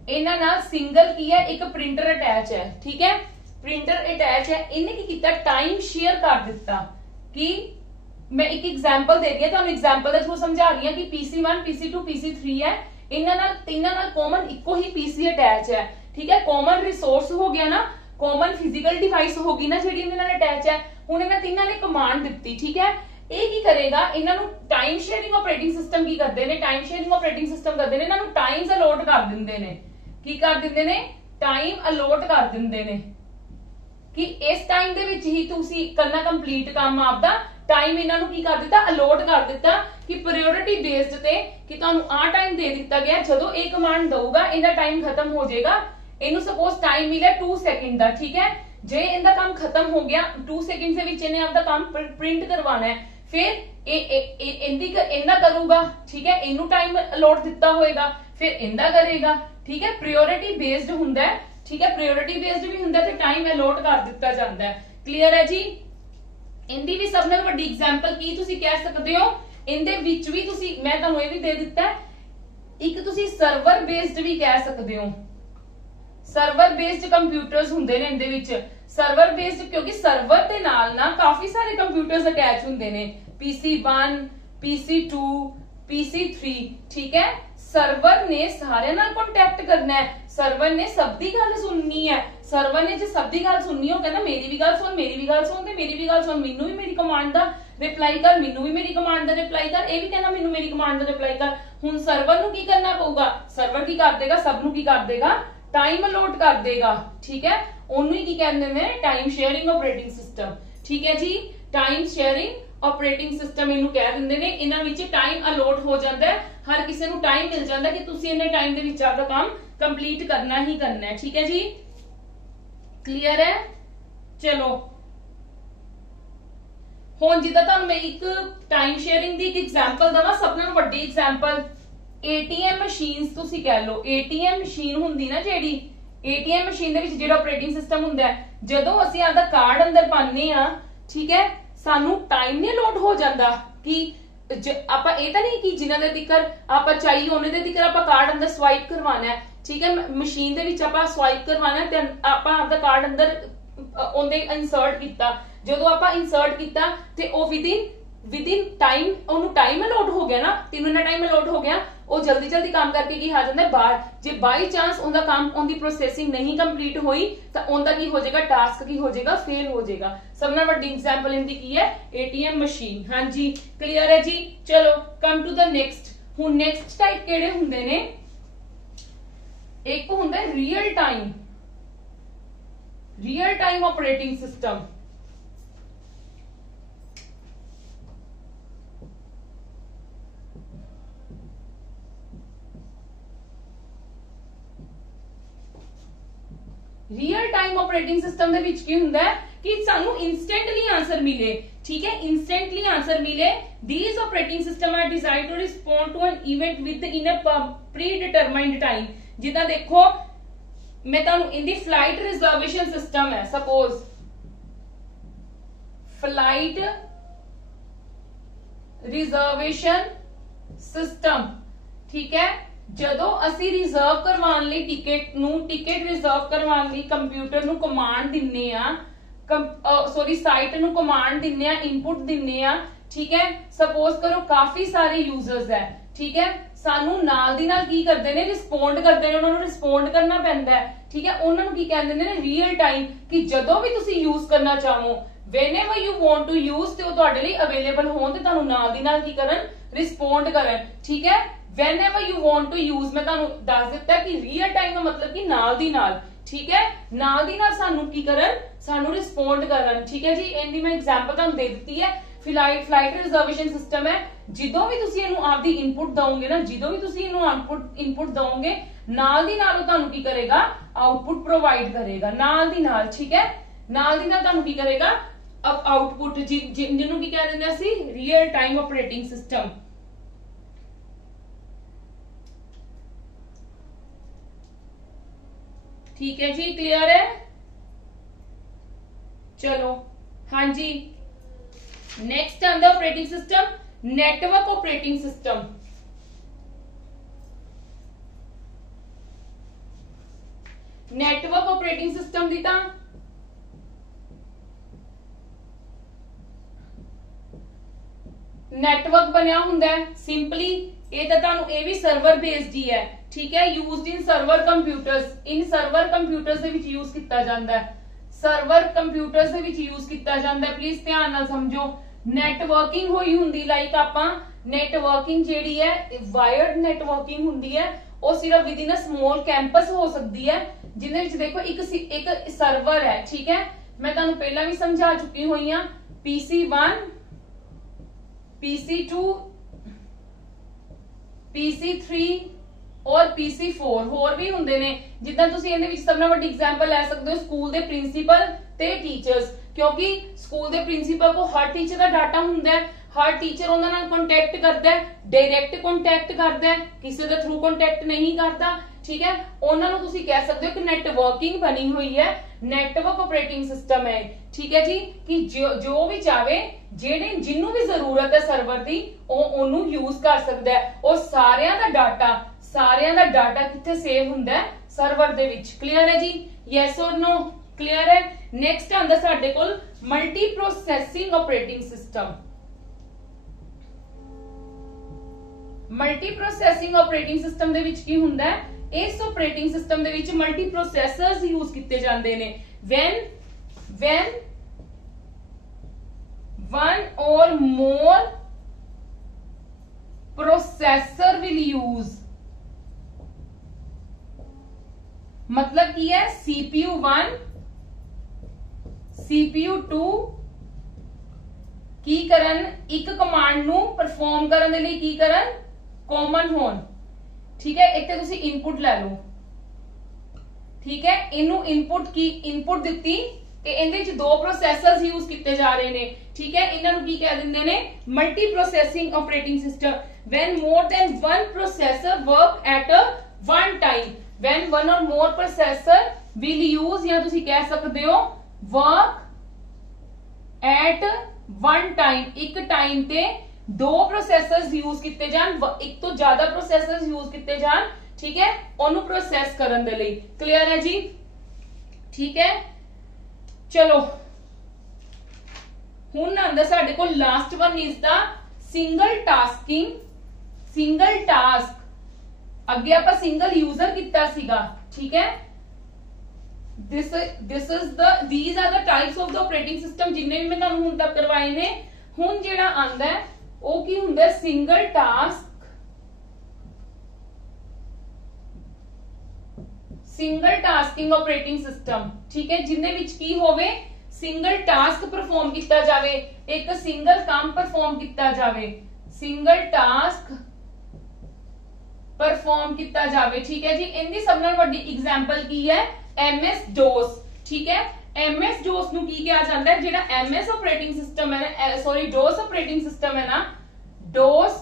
ਇਹਨਾਂ ਨਾਲ ਸਿੰਗਲ ਕੀ ਹੈ, ਇੱਕ ਪ੍ਰਿੰਟਰ ਅਟੈਚ ਹੈ, ਠੀਕ ਹੈ। ਪ੍ਰਿੰਟਰ ਅਟੈਚ ਹੈ, ਇਹਨੇ ਕੀ ਕੀਤਾ, ਟਾਈਮ ਸ਼ੇਅਰ ਕਰ ਦਿੱਤਾ। ਕਿ मैं एक एग्जांपल दे रही हूं, एग्जांपल थ्रू समझा रही हूं कि PC1 PC2 PC3 है, इन्हां नाल तीनां नाल कॉमन इको ही PC अटैच है, ठीक है। कॉमन रिसोर्स हो गया ना, कॉमन फिजिकल डिवाइस होगी ना जेडी इन्हां नाल अटैच है। हुण इन्हां तीनां ने कमांड दित्ती, ठीक है। ਇਹ ਕੀ ਕਰੇਗਾ, ਇਹਨਾਂ ਨੂੰ ਟਾਈਮ ਸ਼ੇਅਰਿੰਗ ਆਪਰੇਟਿੰਗ ਸਿਸਟਮ ਕੀ ਕਰਦੇ ਨੇ, ਟਾਈਮ ਸ਼ੇਅਰਿੰਗ ਆਪਰੇਟਿੰਗ ਸਿਸਟਮ ਕਰਦੇ ਨੇ, ਇਹਨਾਂ ਨੂੰ ਟਾਈਮਸ ਅਲੋਟ ਕਰ ਦਿੰਦੇ ਨੇ। ਕੀ ਕਰ ਦਿੰਦੇ ਨੇ, ਟਾਈਮ ਅਲੋਟ ਕਰ ਦਿੰਦੇ ਨੇ ਕਿ ਇਸ ਟਾਈਮ ਦੇ ਵਿੱਚ ਹੀ ਤੁਸੀਂ ਕਰਨਾ ਕੰਪਲੀਟ ਕੰਮ ਆਪਦਾ। ਟਾਈਮ ਇਹਨਾਂ ਨੂੰ ਕੀ ਕਰ ਦਿੱਤਾ, ਅਲੋਟ ਕਰ ਦਿੱਤਾ ਕਿ ਪ੍ਰਾਇੋਰਟੀ ਬੇਸਡ ਤੇ ਕਿ ਤੁਹਾਨੂੰ ਆ ਟਾਈਮ ਦੇ ਦਿੱਤਾ ਗਿਆ, ਜਦੋਂ ਇਹ ਕਮਾਂਡ ਦਊਗਾ ਇਹਦਾ ਟਾਈਮ ਖਤਮ ਹੋ ਜਾਏਗਾ। ਇਹਨੂੰ ਸਪੋਜ਼ ਟਾਈਮ ਮਿਲਿਆ 2 ਸੈਕਿੰਡ ਦਾ, ਠੀਕ ਹੈ। ਜੇ ਇਹਦਾ ਕੰਮ ਖਤਮ ਹੋ ਗਿਆ 2 ਸੈਕਿੰਡ ਦੇ ਵਿੱਚ ਇਹਨੇ ਆਪਦਾ ਕੰਮ ਪ੍ਰਿੰਟ ਕਰਵਾਉਣਾ ਹੈ, ਫਿਰ ਇਹਦਾ ਕਰੂਗਾ, ਠੀਕ ਹੈ। ਇਹਨੂੰ ਟਾਈਮ ਅਲੋਟ ਦਿੱਤਾ ਹੋਏਗਾ, ਫਿਰ ਇਹਦਾ ਕਰੇਗਾ, ਠੀਕ ਹੈ। ਪ੍ਰਾਇੋਰਟੀ ਬੇਸਡ ਹੁੰਦਾ ਹੈ, ਠੀਕ ਹੈ। ਪ੍ਰਾਇੋਰਟੀ ਬੇਸਡ ਵੀ ਹੁੰਦਾ ਤੇ ਟਾਈਮ ਅਲੋਟ ਕਰ ਦਿੱਤਾ ਜਾਂਦਾ ਹੈ। ਕਲੀਅਰ ਹੈ ਜੀ। ਇੰਦੀ ਵੀ ਸਭ ਨਾਲ ਵੱਡੀ ਐਗਜ਼ਾਮਪਲ ਕੀ ਤੁਸੀਂ ਕਹਿ ਸਕਦੇ ਹੋ, ਇਹਦੇ ਵਿੱਚ ਵੀ ਤੁਸੀਂ, ਮੈਂ ਤੁਹਾਨੂੰ ਇਹ ਵੀ ਦੇ ਦਿੱਤਾ, ਇੱਕ ਤੁਸੀਂ ਸਰਵਰ ਬੇਸਡ ਵੀ ਕਹਿ ਸਕਦੇ ਹੋ। ਸਰਵਰ ਬੇਸਡ ਕੰਪਿਊਟਰਸ ਹੁੰਦੇ ਨੇ ਇਹਦੇ ਵਿੱਚ। ਸਰਵਰ ਬੇਸਡ ਕਿਉਂਕਿ ਸਰਵਰ ਦੇ ਨਾਲ ਨਾ ਕਾਫੀ ਸਾਰੇ ਕੰਪਿਊਟਰਸ ਅਟੈਚ ਹੁੰਦੇ ਨੇ, PC1 PC2 PC3, ਠੀਕ ਹੈ। ਸਰਵਰ ਨੇ ਸਾਰਿਆਂ ਨਾਲ ਕੰਟੈਕਟ ਕਰਨਾ ਹੈ, ਸਰਵਰ ਨੇ ਸਭ ਦੀ ਗੱਲ ਸੁਣਨੀ ਹੈ। ਸਰਵਰ ਨੇ ਜੇ ਸਭ ਦੀ ਗੱਲ ਸੁਣਨੀ ਹੋ, ਕਹਿੰਦਾ ਮੇਰੀ ਵੀ ਗੱਲ ਸੁਣ, ਮੇਰੀ ਵੀ ਗੱਲ ਸੁਣ ਤੇ ਮੇਰੀ ਵੀ ਗੱਲ ਸੁਣ, ਮੈਨੂੰ ਵੀ ਮੇਰੀ ਕਮਾਂਡ ਦਾ ਰਿਪਲਾਈ ਕਰ, ਮੈਨੂੰ ਵੀ ਮੇਰੀ ਕਮਾਂਡ ਦਾ ਰਿਪਲਾਈ ਕਰ, ਇਹ ਵੀ ਕਹਿੰਦਾ ਮੈਨੂੰ ਮੇਰੀ ਕਮਾਂਡ ਦਾ ਰਿਪਲਾਈ ਕਰ। ਹੁਣ ਸਰਵਰ ਨੂੰ ਕੀ ਕਰਨਾ ਪਊਗਾ, ਸਰਵਰ ਕੀ ਕਰ ਦੇਗਾ, ਸਭ ਨੂੰ ਕੀ ਕਰ ਦੇਗਾ, ਟਾਈਮ ਅਲੋਟ ਕਰ ਦੇਗਾ, ਠੀਕ ਹੈ। ਉਹਨੂੰ ਹੀ ਕੀ ਕਹਿੰਦੇ ਨੇ, ਟਾਈਮ ਸ਼ੇਅਰਿੰਗ ਆਪਰੇਟਿੰਗ ਸਿਸਟਮ, ਠੀਕ ਹੈ ਜੀ। ਟਾਈਮ ਸ਼ੇਅਰਿੰਗ ਆਪਰੇਟਿੰਗ ਸਿਸਟਮ ਇਹਨੂੰ ਕਹਿ ਦਿੰਦੇ ਨੇ। ਇਹਨਾਂ ਵਿੱਚ ਟਾਈਮ ਅਲੋਟ ਹੋ ਜਾਂਦਾ ਹੈ, ਹਰ ਕਿਸੇ ਨੂੰ ਟਾਈਮ ਮਿਲ ਜਾਂਦਾ ਕਿ ਤੁਸੀਂ ਇੰਨੇ ਟਾਈਮ ਦੇ ਵਿੱਚ ਆਪਦਾ ਕੰਮ ਕੰਪਲੀਟ ਕਰਨਾ ਹੀ ਕਰਨਾ ਹੈ, ਠੀਕ ਹੈ ਜੀ। ਕਲੀਅਰ ਹੈ। ਚਲੋ ਹੁਣ ਜਿੱਦਾਂ ਤੁਹਾਨੂੰ ਮੈਂ ਇੱਕ ਟਾਈਮ ਸ਼ੇਅਰਿੰਗ ਦੀ ਇੱਕ ਐਗਜ਼ਾਮਪਲ ਦਵਾਂ, ਸਭ ਨਾਲੋਂ ਵੱਡੀ ਐਗਜ਼ਾਮਪਲ ATM ਮਸ਼ੀਨਸ ਤੁਸੀਂ ਕਹਿ ਲਓ। ATM ਮਸ਼ੀਨ ਹੁੰਦੀ ਨਾ ਜਿਹੜੀ, ATM ਮਸ਼ੀਨ ਦੇ ਵਿੱਚ ਜਿਹੜਾ ਆਪਰੇਟਿੰਗ ਸਿਸਟਮ ਹੁੰਦਾ ਹੈ, ਜਦੋਂ ਅਸੀਂ ਆਪਦਾ ਕਾਰਡ ਅੰਦਰ ਪਾਉਂਦੇ ਆ, ਠੀਕ ਹੈ, ਸਾਨੂੰ ਟਾਈਮ ਨਹੀਂ ਅਲੋਟ ਹੋ ਜਾਂਦਾ ਕਿ ਆਪਾਂ ਇਹ ਤਾਂ ਨਹੀਂ ਕਿ ਜਿਨ੍ਹਾਂ ਦੇ ਤਿੱਕਰ ਆਪਾਂ ਚਾਹੀਏ ਉਹਨੇ ਦੇ ਤਿੱਕਰ ਆਪਾਂ ਕਾਰਡ ਅੰਦਰ ਸਵਾਈਪ ਕਰਵਾਉਣਾ ਹੈ, ਠੀਕ ਹੈ। ਮਸ਼ੀਨ ਦੇ ਵਿੱਚ ਆਪਾਂ ਸਵਾਈਪ ਕਰਵਾਉਣਾ ਤੇ ਆਪਾਂ ਆਪਦਾ ਕਾਰਡ ਅੰਦਰ ਉਹਦੇ ਇਨਸਰਟ ਕੀਤਾ। ਜਦੋਂ ਆਪਾਂ ਇਨਸਰਟ ਕੀਤਾ ਤੇ ਉਹ ਵਿਦਿਨ ਟਾਈਮ ਉਹਨੂੰ ਟਾਈਮ ਅਲੋਟ ਹੋ ਗਿਆ ਨਾ, ਤੈਨੂੰ ਇੰਨਾ ਟਾਈਮ ਅਲੋਟ ਹੋ ਗਿਆ, ਉਹ ਜਲਦੀ ਕੰਮ ਕਰਕੇ ਕੀ ਆ ਜਾਂਦਾ ਬਾਹਰ। ਜੇ ਬਾਈ ਚਾਂਸ ਉਹਦਾ ਕੰਮ, ਉਹਦੀ ਪ੍ਰੋਸੈਸਿੰਗ ਨਹੀਂ ਕੰਪਲੀਟ ਹੋਈ ਤਾਂ ਉਹਦਾ ਕੀ ਹੋ ਜਾਏਗਾ, ਟਾਸਕ ਕੀ ਹੋ ਜਾਏਗਾ, ਫੇਲ ਹੋ ਜਾਏਗਾ। ਸਭ ਨਾਲ ਵੱਡੀ ਐਗਜ਼ਾਮਪਲ ਇਹਦੀ ਕੀ ਹੈ, ATM ਮਸ਼ੀਨ। ਹਾਂਜੀ ਕਲੀਅਰ ਹੈ ਜੀ। ਚਲੋ ਕਮ ਟੂ ਦ ਨੈਕਸਟ। ਹੁਣ ਨੈਕਸਟ ਟਾਈਪ ਕਿਹੜੇ ਹੁੰਦੇ ਨੇ, ਇੱਕ ਹੁੰਦਾ real time operating system. Real time operating system ਦੇ ਵਿੱਚ ਕੀ ਹੁੰਦਾ ਹੈ ਕਿ ਸਾਨੂੰ ਇਨਸਟੈਂਟਲੀ ਆਨਸਰ ਮਿਲੇ, ਠੀਕ ਹੈ। ਇਨਸਟੈਂਟਲੀ ਆਨਸਰ ਮਿਲੇ। These operating system are designed to respond to an event within a predetermined time. ਜਿੱਦਾਂ ਦੇਖੋ ਮੈਂ ਤੁਹਾਨੂੰ ਇਹਦੀ ਫਲਾਈਟ ਰਿਜ਼ਰਵੇਸ਼ਨ ਸਿਸਟਮ ਹੈ, ਸਪੋਜ਼ ਫਲਾਈਟ ਰਿਜ਼ਰਵੇਸ਼ਨ ਸਿਸਟਮ, ਠੀਕ ਹੈ। ਜਦੋਂ ਅਸੀਂ ਰਿਜ਼ਰਵ ਕਰਵਾਉਣ ਲਈ ਟਿਕਟ ਰਿਜ਼ਰਵ ਕਰਵਾਉਣ ਲਈ ਕੰਪਿਊਟਰ ਨੂੰ ਕਮਾਂਡ ਦਿੰਨੇ ਆ, ਸਾਈਟ ਨੂੰ ਕਮਾਂਡ ਦਿੰਨੇ ਆ, ਇਨਪੁਟ ਦਿੰਨੇ ਆ, ਠੀਕ ਹੈ। ਸਪੋਜ਼ ਕਰੋ ਕਾਫੀ ਸਾਰੇ ਯੂਜ਼ਰਸ ਹੈ, ਠੀਕ ਹੈ। ਸਾਨੂੰ ਨਾਲ ਦੀ ਨਾਲ ਕੀ ਕਰਦੇ ਨੇ, ਰਿਸਪੌਂਡ ਕਰਦੇ ਨੇ, ਉਹਨਾਂ ਨੂੰ ਰਿਸਪੌਂਡ ਕਰਨਾ ਪੈਂਦਾ ਹੈ, ਠੀਕ ਹੈ। ਉਹਨਾਂ ਨੂੰ ਕੀ ਕਹਿੰਦੇ ਨੇ, ਰੀਅਲ ਟਾਈਮ, ਕਿ ਜਦੋਂ ਵੀ ਤੁਸੀਂ ਯੂਜ਼ ਕਰਨਾ ਚਾਹੋ, whenever you want to use, ਤੇ ਉਹ ਤੁਹਾਡੇ ਲਈ ਅਵੇਲੇਬਲ ਹੋਣ ਤੇ ਤੁਹਾਨੂੰ ਨਾਲ ਦੀ ਨਾਲ ਕੀ ਕਰਨ, ਰਿਸਪੌਂਡ ਕਰਨ, ਠੀਕ ਹੈ। whenever you want to use, ਮੈਂ ਤੁਹਾਨੂੰ ਦੱਸ ਦਿੱਤਾ ਕਿ ਰੀਅਲ ਟਾਈਮ ਦਾ ਮਤਲਬ ਕਿ ਨਾਲ ਦੀ ਨਾਲ, ठीक है नाल दी नाल सानू की करन सानू रिस्पोंड करन ठीक है जी इनदी मैं एग्जांपल तुहानू दे दित्ती है फ्लाइट रिजर्वेशन सिस्टम है जिदों भी तुसी इनू आपदी इनपुट दोगे ना जिदों भी तुसी इनू इनपुट दोगे नाल दी नाल तुहानू की करेगा आउटपुट प्रोवाइड करेगा नाल दी नाल ठीक है नाल दी नाल तुहानू की करेगा अब आउटपुट जिन्नू की कह दिंदे असी रियल टाइम ऑपरेटिंग सिस्टम ठीक है जी क्लियर है चलो हाँ जी नेक्स्ट आंदा operating system network operating system network operating system दी तां नेटवर्क बनया हुंदा है सिंपली ये तो तुहानू ये भी सर्वर बेस्ड ही है ठीक है used in server computers they which use किया जाता है सर्वर कंप्यूटर्स दे विच यूज किया जाता है प्लीज ध्यान नाल समझो नेटवर्किंग होई हुंदी लाइक आपां नेटवर्किंग जेहड़ी है वायर्ड नेटवर्किंग हुंदी है वो सिर्फ with in a small campus हो सकती है जिन्हें विच देखो एक सर्वर है ठीक है मैं तुहानू पहला भी समझा चुकी हुई हां PC1 PC2 PC3 और PC4 होर भी हुंदे ने जिद्दां तुसीं इहदे विच सब नाल वड्डी एग्जांपल ले सकदे हो स्कूल दे प्रिंसीपल ते टीचर्स क्योंकि स्कूल दे प्रिंसीपल को हर टीचर का डाटा हुंदा है हर टीचर उन्हां नाल कांटेक्ट करदा है डायरेक्ट कांटेक्ट करदा है किसी दे थ्रू कांटेक्ट नहीं करता ठीक है उन्हां नूं तुसीं कह सकदे हो कि नेटवर्किंग बनी हुई है नेटवर्क ऑपरेटिंग सिस्टम है ठीक है जी कि जो भी चाहे जेडे जिन्नू भी जरूरत है सर्वर दी ओनू यूज कर सकदा है और सारियां दा डाटा किथे सेव हुंदा है सर्वर दे विच क्लियर है जी यस और नो क्लियर है नेक्स्ट आंदा साडे कोल multi processing operating system multi processing operating system दे विच की हुंदा है इस ऑपरेटिंग सिस्टम दे विच मल्टी प्रोसेसर्स यूज किए जाते हैं when one or more processor will use मतलब की है CPU1 CPU2 की करन एक कमांड नू परफॉर्म करन दे लई की करन कॉमन होन ठीक है एक तो तुसी इनपुट ले लो ठीक है इनू इनपुट दित्ती ते इहदे विच दो प्रोसेसर्स यूज किए जा रहे ने ठीक है इन्हां नू की कह दिंदे ने multi processing operating system when more than one processor work at a one time when one और मोर प्रोसेसर विल यूज या तुसी कह सकदे हो वर्क एट वन टाइम एक टाइम ते दो प्रोसेसर्स यूज किए जान एक तो ज्यादा प्रोसेसर्स यूज किए जान ठीक है ओनू प्रोसेस करन दे लई क्लियर है जी ठीक है चलो हुण आंदा साडे कोल last one is the single task अगे आपां सिंगल यूजर किता सीगा ठीक है this is these are the types of the operating system जिन्ने भी मैं तुहानू हुण तक करवाए ने हुण जेड़ा आंदा है वो की हुंदा सिंगल टास्किंग ऑपरेटिंग सिस्टम ठीक है जिन्ने विच की होवे सिंगल टास्क परफॉर्म किया जावे एक सिंगल काम परफॉर्म किया जावे सिंगल टास्क परफॉर्म किया जावे ठीक है जी इनकी सब नाल वड्डी एग्जांपल की है MS DOS ठीक है MS DOS नू की कहा जाता है जेड़ा MS ऑपरेटिंग सिस्टम है सॉरी DOS ऑपरेटिंग सिस्टम है ना DOS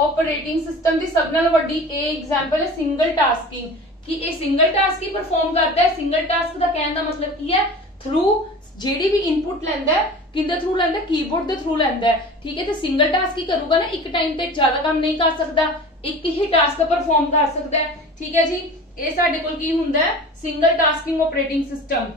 ऑपरेटिंग सिस्टम दी सब नाल वड्डी एग्जांपल है सिंगल टास्किंग कि ये सिंगल टास्क ही परफॉर्म करता है सिंगल टास्क का कहने का मतलब की है थ्रू जेडी भी इनपुट लेंदा है किंदे थ्रू लेंदा है कीबोर्ड दे थ्रू लेंदा है ठीक है तो सिंगल टास्क ही करूगा ना एक टाइम ते ज्यादा काम नहीं कर सकता एक ही टास्क परफॉर्म कर सकता है ठीक है जी ये साडे कोल की हुंदा है सिंगल टास्किंग ऑपरेटिंग सिस्टम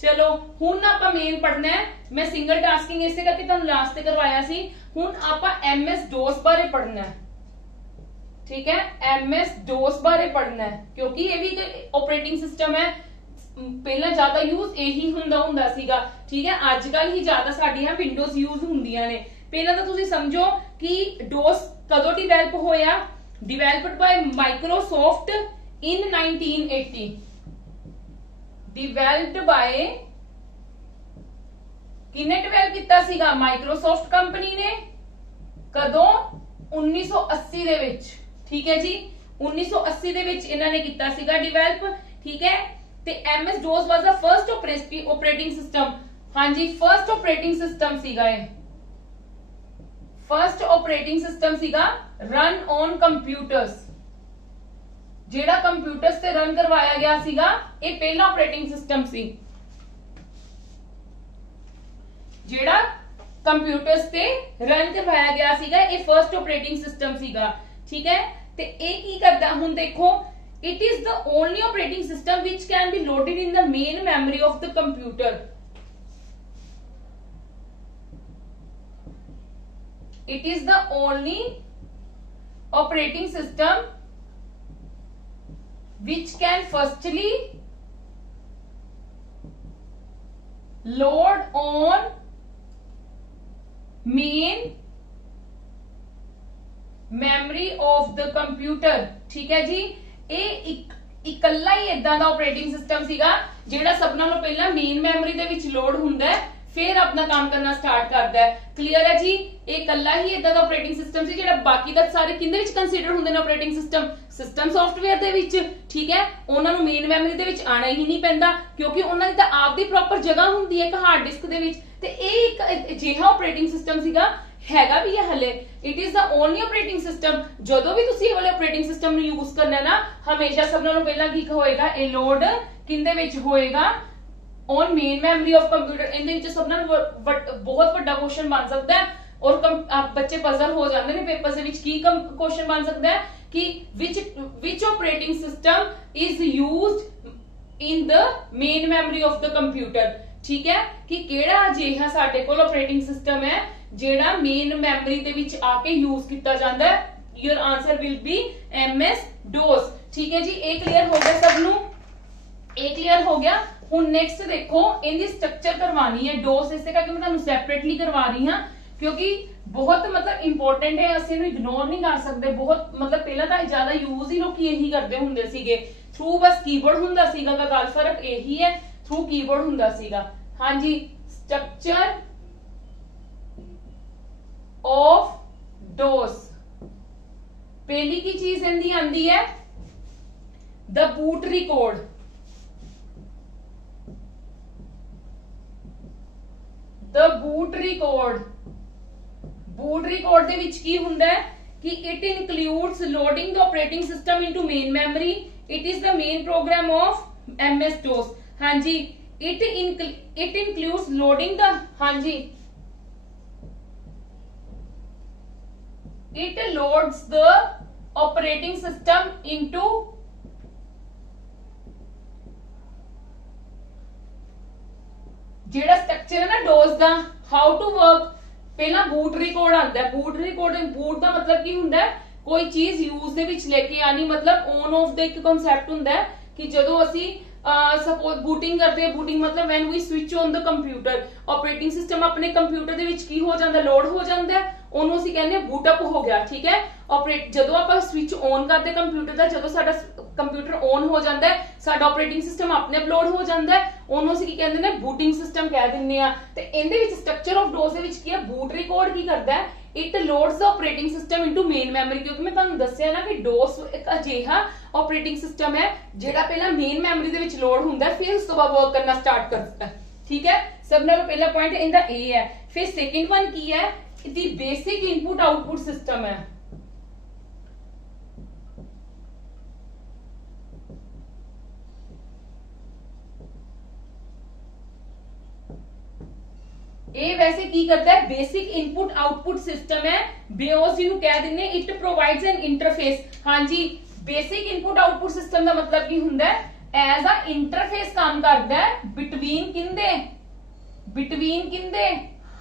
चलो हुण आपां मेन पढ़ना है मैं सिंगल टास्किंग इसे करके तुहानू लास्ट ते करवाया सी हुण आपां MS DOS बारे पढ़ना है ठीक है MS DOS बारे पढ़ना है क्योंकि ये भी ऑपरेटिंग सिस्टम है पहला ज्यादा यूज यही हुंदा सीगा ठीक है आजकल ही ज्यादा साडियां विंडोज यूज हुंदियां ने पहला तो तुसीं समझो कि DOS कदों डिवेलप होया developed by Microsoft in 1980, developed by किने डिवेलप किया सीगा? माइक्रोसॉफ्ट कंपनी ने। कदों? 1980 दे विच, ठीक है जी, 1980 दे विच इन्हां ने किया सीगा डिवेलप, ठीक है। ते MS DOS was the first operating system, हाँ जी फर्स्ट ऑपरेटिंग सिस्टम सीगा ये, फर्स्ट ऑपरेटिंग सिस्टम सीगा रन ऑन कंप्यूटर्स, जेड़ा कंप्यूटर्स ते रन करवाया गया सीगा, ये पहला ऑपरेटिंग सिस्टम सी जेड़ा कंप्यूटर्स ते रन करवाया गया सीगा, ये फर्स्ट ऑपरेटिंग सिस्टम सीगा, ठीक है। ते ये की करदा, हुण देखो, it is the only operating system which can be loaded in the main memory of the computer. It is the only operating system which can firstly load on main memory of the computer, ठीक है जी। ये इकल्ला ही इदां दा operating system सीगा जेड़ा सब नालों पहला मेन मेमोरी दे विच लोड हुंदा है, फिर अपना काम करना स्टार्ट करता है। क्लियर है जी? एक कल्ला ही इदां दा ऑपरेटिंग सिस्टम सी जेड़ा बाकी दा सारे किंदे विच कंसीडर हुंदे ने ऑपरेटिंग सिस्टम? सिस्टम सॉफ्टवेयर दे विच, ठीक है। उन्हां नूं मेन मेमोरी दे विच आना ही नहीं पैंदा क्योंकि उन्हां दी तां आप दी प्रॉपर जगह हुंदी है एक हार्ड डिस्क दे विच। ते एक अजिहा ऑपरेटिंग सिस्टम सीगा, हैगा भी है हले। It is the only operating system, जदों भी तुसीं ये वाले ऑपरेटिंग सिस्टम नूं यूज करना है ना, हमेशा सब नालों पहला की होएगा, ये लोड किंदे विच होएगा? On main memory of computer. इनदे विच सब नाल बहुत बड़ा क्वेश्चन बन सकता है और बच्चे पजल हो जाते हैं पेपर दे विच। की क्वेश्चन बन सकता है कि which operating system is used in the main memory of the computer, ठीक है। कि केड़ा अजिहा साडे कोल ऑपरेटिंग सिस्टम है जेड़ा मेन मेमोरी दे विच आके यूज किया जाता है? Your answer will be MS DOS, ठीक है जी। एक क्लियर हो गया सबनू? एक क्लियर हो गया। हुण नेक्स्ट देखो, इनकी स्ट्रक्चर करवानी है डोस, इसे करके मैं तुहानू सैपरेटली करवा रही हां क्योंकि बहुत मतलब इंपॉर्टेंट है, असं इग्नोर नहीं कर सकते। बहुत मतलब पहला तो ज्यादा यूज ही लोग यही करते हुंदे सीगे, थ्रू बस कीबोर्ड हुंदा सीगा, गल फर्क यही है, थ्रू कीबोर्ड हुंदा सीगा। हाँ जी, स्ट्रक्चर ऑफ डोस, पहली की चीज इनकी आंदी है the boot record. The boot record, boot record दे विच की हुंदा है कि it includes loading the operating system into main memory. It is the main program of MS DOS। हाँ जी, इट इंक्लूड्स लोडिंग द, हाँ जी, it loads the operating system into जेड़ा स्ट्रक्चर है ना डोस दा, हाउ टू वर्क। पहला boot record आता है। बूट रिकॉर्ड, बूट का मतलब की हुंदा है कोई चीज यूज दे विच लेके आनी, मतलब ऑन ऑफ दा एक कांसेप्ट हुंदा है कि जदों असी सपोज बूटिंग करते हैं, बूटिंग मतलब when we switch on the computer, operating system अपने कंप्यूटर दे विच की हो जाता, लोड हो जाता है, ਉਹਨੂੰ ਅਸੀਂ ਕਹਿੰਦੇ ਬੂਟ ਅਪ ਹੋ ਗਿਆ, ਠੀਕ ਹੈ। ਆਪਰੇਟ ਜਦੋਂ ਆਪਾਂ ਸਵਿਚ ਔਨ ਕਰਦੇ ਕੰਪਿਊਟਰ ਦਾ, ਜਦੋਂ ਸਾਡਾ ਕੰਪਿਊਟਰ ਔਨ ਹੋ ਜਾਂਦਾ ਹੈ, ਸਾਡਾ ਆਪਰੇਟਿੰਗ ਸਿਸਟਮ ਆਪਣੇ ਅਪਲੋਡ ਹੋ ਜਾਂਦਾ ਹੈ, ਉਹਨੂੰ ਅਸੀਂ ਕੀ ਕਹਿੰਦੇ ਨੇ? ਬੂਟਿੰਗ ਸਿਸਟਮ ਕਹਿ ਦਿੰਦੇ ਆ। ਤੇ ਇਹਦੇ ਵਿੱਚ ਸਟਰਕਚਰ ਆਫ ਡੋਸ ਦੇ ਵਿੱਚ ਕੀ ਹੈ? ਬੂਟ ਰਿਕਾਰਡ ਕੀ ਕਰਦਾ ਹੈ? It loads the operating system into main memory, ਕਿਉਂਕਿ ਮੈਂ ਤੁਹਾਨੂੰ ਦੱਸਿਆ ਨਾ ਕਿ ਡੋਸ ਇੱਕ ਅਜਿਹਾ ਆਪਰੇਟਿੰਗ ਸਿਸਟਮ ਹੈ ਜਿਹੜਾ ਪਹਿਲਾਂ ਮੇਨ ਮੈਮਰੀ ਦੇ ਵਿੱਚ ਲੋਡ ਹੁੰਦਾ, ਫਿਰ ਉਸ ਤੋਂ ਬਾਅਦ ਵਰਕ ਕਰਨਾ ਸਟਾਰਟ ਕਰਦਾ, ਠੀਕ ਹੈ। ਸਭ ਨਾਲੋਂ ਪਹਿਲਾ ਪੁਆਇੰਟ ਇਹਦਾ ਇਹ ਹੈ। ਫਿਰ ਸੈਕਿੰਡ ਵਨ ਕੀ ਹੈ? The basic input output system है। ये वैसे की करता है? बेसिक इनपुट आउटपुट सिस्टम है, BIOS जिन्हों कह देने। It provides N interface. हाँ जी, बेसिक इनपुट आउटपुट सिस्टम का मतलब की हुंदा है? एज अ इंटरफेस काम करता है बिटवीन किंदे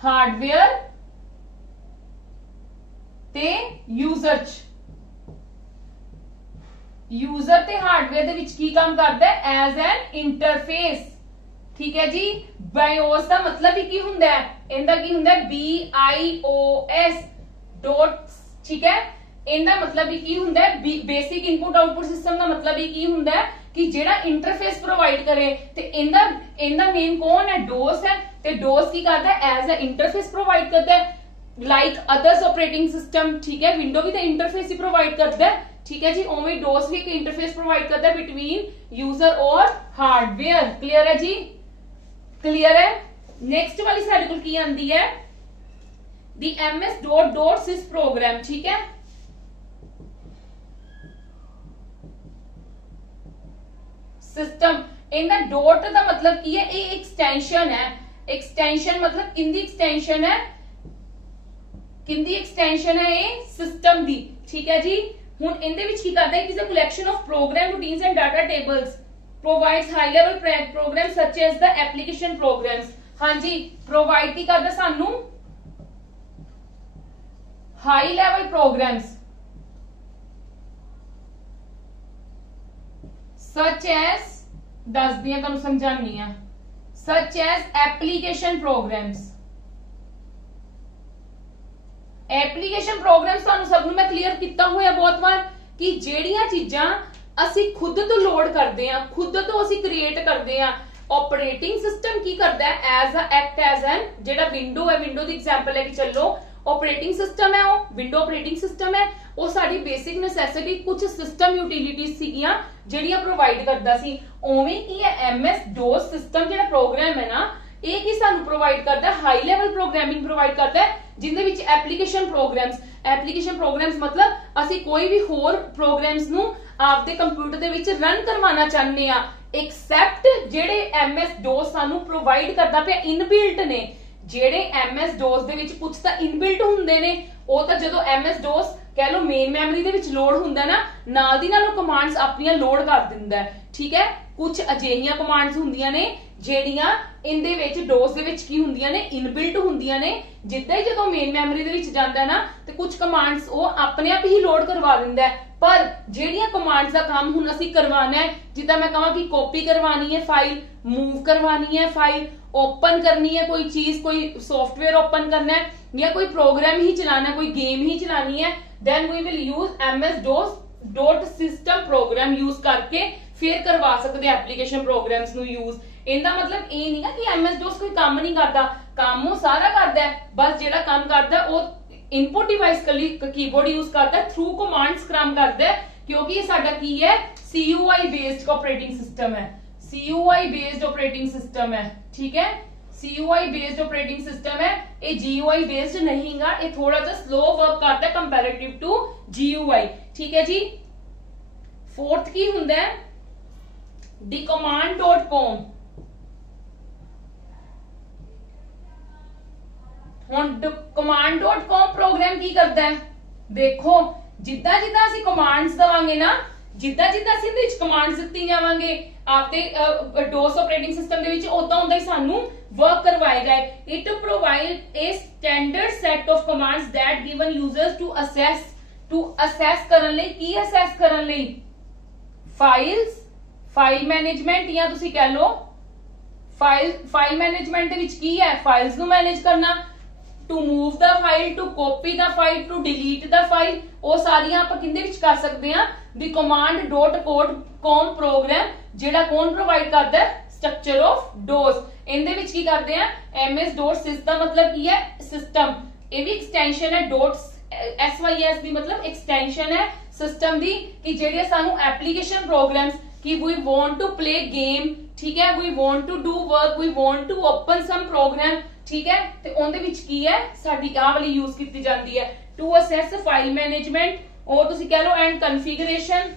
हार्डवेयर ते यूजर ते हार्डवेयर दे विच की काम करता है? एज एन इंटरफेस, ठीक है जी। BIOS का मतलब ही की हुंदा है? इनदा की हुंदा है BIOS डॉट, ठीक है। ਇਹਦਾ ਮਤਲਬ ਹੀ ਕੀ ਹੁੰਦਾ ਹੈ ਬੇਸਿਕ ਇਨਪੁਟ ਆਊਟਪੁੱਟ ਸਿਸਟਮ ਦਾ ਮਤਲਬ ਹੀ ਕੀ ਹੁੰਦਾ ਹੈ ਕਿ ਜਿਹੜਾ ਇੰਟਰਫੇਸ ਪ੍ਰੋਵਾਈਡ ਕਰੇ ਤੇ ਇਹਦਾ ਮੇਨ ਕੌਣ ਹੈ DOS ਹੈ ਤੇ DOS ਕੀ ਕਰਦਾ ਹੈ ਐਜ਼ ਅ ਇੰਟਰਫੇਸ ਪ੍ਰੋਵਾਈਡ ਕਰਦਾ ਹੈ ਲਾਈਕ ਅਦਰਸ ਆਪਰੇਟਿੰਗ ਸਿਸਟਮ ਠੀਕ ਹੈ ਵਿੰਡੋ ਵੀ ਤਾਂ ਇੰਟਰਫੇਸ ਹੀ ਪ੍ਰੋਵਾਈਡ ਕਰਦਾ ਹੈ ठीक है जी ओवे DOS भी एक इंटरफेस प्रोवाइड करता है बिटवीन यूजर और हार्डवेयर क्लियर है जी क्लियर है नेक्स्ट वाली साइड को की आंदी है दी MS.sys प्रोग्राम ठीक है सिस्टम इनका डॉट का मतलब की है ये एक्सटेंशन है एक्सटेंशन मतलब किंदी एक्सटेंशन है ये सिस्टम दी ठीक है जी ਹੁਣ ਇਹਦੇ ਵਿੱਚ ਕੀ ਕਰਦਾ ਹੈ it is a collection of program routines and data tables provides high level program such as the application programs ਹਾਂਜੀ ਪ੍ਰੋਵਾਈਡ ਕੀ ਕਰਦਾ ਸਾਨੂੰ high level programs such as ਦੱਸਦੀ ਆ ਤੁਹਾਨੂੰ ਸਮਝਾਉਣੀ ਆ such as application programs application programs ਤੁਹਾਨੂੰ ਸਭ ਨੂੰ ਮੈਂ ਕਲੀਅਰ ਕੀਤਾ ਹੋਇਆ ਬਹੁਤ ਵਾਰ ਕਿ ਜਿਹੜੀਆਂ ਚੀਜ਼ਾਂ ਅਸੀਂ ਖੁਦ ਤੋਂ ਲੋਡ ਕਰਦੇ ਆ ਖੁਦ ਤੋਂ ਅਸੀਂ ਕ੍ਰੀਏਟ ਕਰਦੇ ਆ ਆਪਰੇਟਿੰਗ ਸਿਸਟਮ ਕੀ ਕਰਦਾ ਹੈ as a act as an ਜਿਹੜਾ ਵਿੰਡੋ ਹੈ ਵਿੰਡੋ ਦੀ ਐਗਜ਼ਾਮਪਲ ਹੈ ਕਿ ਚੱਲੋ ਆਪਰੇਟਿੰਗ ਸਿਸਟਮ ਹੈ ਉਹ ਵਿੰਡੋ ਆਪਰੇਟਿੰਗ ਸਿਸਟਮ ਹੈ ਉਹ ਸਾਡੀ ਬੇਸਿਕ ਨੈਸੈਸਿਟੀ ਕੁਝ ਸਿਸਟਮ ਯੂਟਿਲਿਟੀਜ਼ ਸੀਗੀਆਂ ਜਿਹੜੀਆਂ ਪ੍ਰੋਵਾਈਡ ਕਰਦਾ ਸੀ ਉਵੇਂ ਕੀ ਹੈ MS-DOS ਸਿਸਟਮ ਜਿਹੜਾ ਪ੍ਰੋਗਰਾਮ ਹੈ ਨਾ ਇਹ ਕੀ ਸਾਨੂੰ ਪ੍ਰੋਵਾਈਡ ਕਰਦਾ ਹੈ ਹਾਈ ਲੈਵਲ ਪ੍ਰੋਗਰਾਮਿੰਗ ਪ੍ਰੋਵਾਈਡ ਕਰਦਾ ਹੈ जिंदे विच एप्लीकेशन प्रोग्राम्स मतलब ਅਸੀਂ ਕੋਈ ਵੀ ਹੋਰ ਪ੍ਰੋਗਰਾਮਸ ਨੂੰ ਆਪਦੇ ਕੰਪਿਊਟਰ ਦੇ ਵਿੱਚ ਰਨ ਕਰਵਾਉਣਾ ਚਾਹੁੰਦੇ ਆ ਐਕਸੈਪਟ ਜਿਹੜੇ MS-DOS ਸਾਨੂੰ ਪ੍ਰੋਵਾਈਡ ਕਰਦਾ ਪਿਆ ਇਨਬਿਲਟ ਨੇ ਜਿਹੜੇ MS-DOS ਦੇ ਵਿੱਚ ਕੁਝ ਤਾਂ ਇਨਬਿਲਟ ਹੁੰਦੇ ਨੇ ਉਹ ਤਾਂ ਜਦੋਂ MS-DOS ਕਹ ਲੋ ਮੇਨ ਮੈਮਰੀ ਦੇ ਵਿੱਚ ਲੋਡ ਹੁੰਦਾ ਨਾ ਨਾਲ ਦੀ ਨਾਲ ਉਹ ਕਮਾਂਡਸ ਆਪਣੀਆਂ ਲੋਡ ਕਰ ਦਿੰਦਾ ਹੈ ਠੀਕ ਹੈ ਕੁਝ ਅਜਿਹੀਆਂ ਕਮਾਂਡਸ ਹੁੰਦੀਆਂ ਨੇ ਜਿਹੜੀਆਂ ਇਹਦੇ ਵਿੱਚ DOS ਦੇ ਵਿੱਚ ਕੀ ਹੁੰਦੀਆਂ ਨੇ ਇਨਬਿਲਟ ਹੁੰਦੀਆਂ ਨੇ ਜਿੱਦਾਂ ਹੀ ਜਦੋਂ ਮੇਨ ਮੈਮਰੀ ਦੇ ਵਿੱਚ ਜਾਂਦਾ ਨਾ ਤੇ ਕੁਝ ਕਮਾਂਡਸ ਉਹ ਆਪਣੇ ਆਪ ਹੀ ਲੋਡ ਕਰਵਾ ਦਿੰਦਾ ਹੈ ਪਰ ਜਿਹੜੀਆਂ ਕਮਾਂਡਸ ਦਾ ਕੰਮ ਹੁਣ ਅਸੀਂ ਕਰਵਾਉਣਾ ਹੈ ਜਿੱਦਾਂ ਮੈਂ ਕਹਾਂ ਕਿ ਕਾਪੀ ਕਰਵਾਣੀ ਹੈ ਫਾਈਲ मूव करवानी है फाइल ओपन करनी है कोई चीज कोई सॉफ्टवेयर ओपन करना है या कोई प्रोग्राम ही चलाना है कोई गेम ही चलानी है then we will use MS-DOS.system program use करके फिर करवा सकते एप्लीकेशन प्रोग्राम्स नु यूज इनका मतलब ये नहीं है कि MS-DOS कोई काम नहीं करता काम वो सारा करता है बस जेड़ा काम करता है वो इनपुट डिवाइस कली कीबोर्ड यूज करता है थ्रू कमांड्स काम करता है क्योंकि ये साडा की है CUI बेस्ड ऑपरेटिंग सिस्टम है CUI बेस्ड ऑपरेटिंग सिस्टम है ठीक है CUI बेस्ड ऑपरेटिंग सिस्टम है ये GUI बेस्ड नहीं गा ये थोड़ा सा स्लो वर्क करता है कंपैरेटिव टू GUI ठीक है जी फोर्थ की हुंदा है dcommand.com ਹੁਣ command.com प्रोग्राम की करता है देखो जिद्दां जिद्दां ਅਸੀਂ कमांड्स दवांगे ना ਜਿੱਦਾਂ ਜਿੱਦਾਂ ਅਸੀਂ ਇਹਦੇ ਵਿੱਚ ਕਮਾਂਡਸ ਦਿੱਤੀ ਜਾਵਾਂਗੇ ਆਪਦੇ DOS ਆਪਰੇਟਿੰਗ ਸਿਸਟਮ ਦੇ ਵਿੱਚ ਉਦਾਂ ਉਦਾਂ ਹੀ ਸਾਨੂੰ ਵਰਕ ਕਰਵਾਏਗਾ it provide a standard set of commands that given users to access ਕਰਨ ਲਈ ਕੀ ਅਸੈਸ ਕਰਨ ਲਈ ਫਾਈਲ ਮੈਨੇਜਮੈਂਟ ਜਾਂ ਤੁਸੀਂ ਕਹਿ ਲਓ ਫਾਈਲ ਮੈਨੇਜਮੈਂਟ ਦੇ ਵਿੱਚ ਕੀ ਹੈ ਫਾਈਲਸ ਨੂੰ ਮੈਨੇਜ ਕਰਨਾ to move the file to copy the file to delete the file ਉਹ ਸਾਰੀਆਂ ਆਪਾਂ ਕਿੰਦੇ ਵਿੱਚ ਕਰ ਸਕਦੇ ਹਾਂ the command.com program ਜਿਹੜਾ ਕੌਣ ਪ੍ਰੋਵਾਈਡ ਕਰਦਾ ਹੈ structure of DOS ਇਹਦੇ ਵਿੱਚ ਕੀ ਕਰਦੇ ਆ MS-DOS ਦਾ ਮਤਲਬ ਕੀ ਹੈ ਸਿਸਟਮ ਇਹ ਵੀ ਐਕਸਟੈਂਸ਼ਨ ਹੈ SYS ਦੀ ਮਤਲਬ ਐਕਸਟੈਂਸ਼ਨ ਹੈ ਸਿਸਟਮ ਦੀ ਕਿ ਜਿਹੜੇ ਸਾਨੂੰ ਐਪਲੀਕੇਸ਼ਨ ਪ੍ਰੋਗਰਾਮਸ कि we want to play game ठीक है we want to do work we want to open some program ठीक है ਤੇ ਉਹਦੇ ਵਿੱਚ ਕੀ ਹੈ ਸਾਡੀ ਆਹ ਵਾਲੀ ਯੂਜ਼ ਕੀਤੀ ਜਾਂਦੀ ਹੈ to assess file management और ਤੁਸੀਂ ਕਹਿ ਲਓ and configuration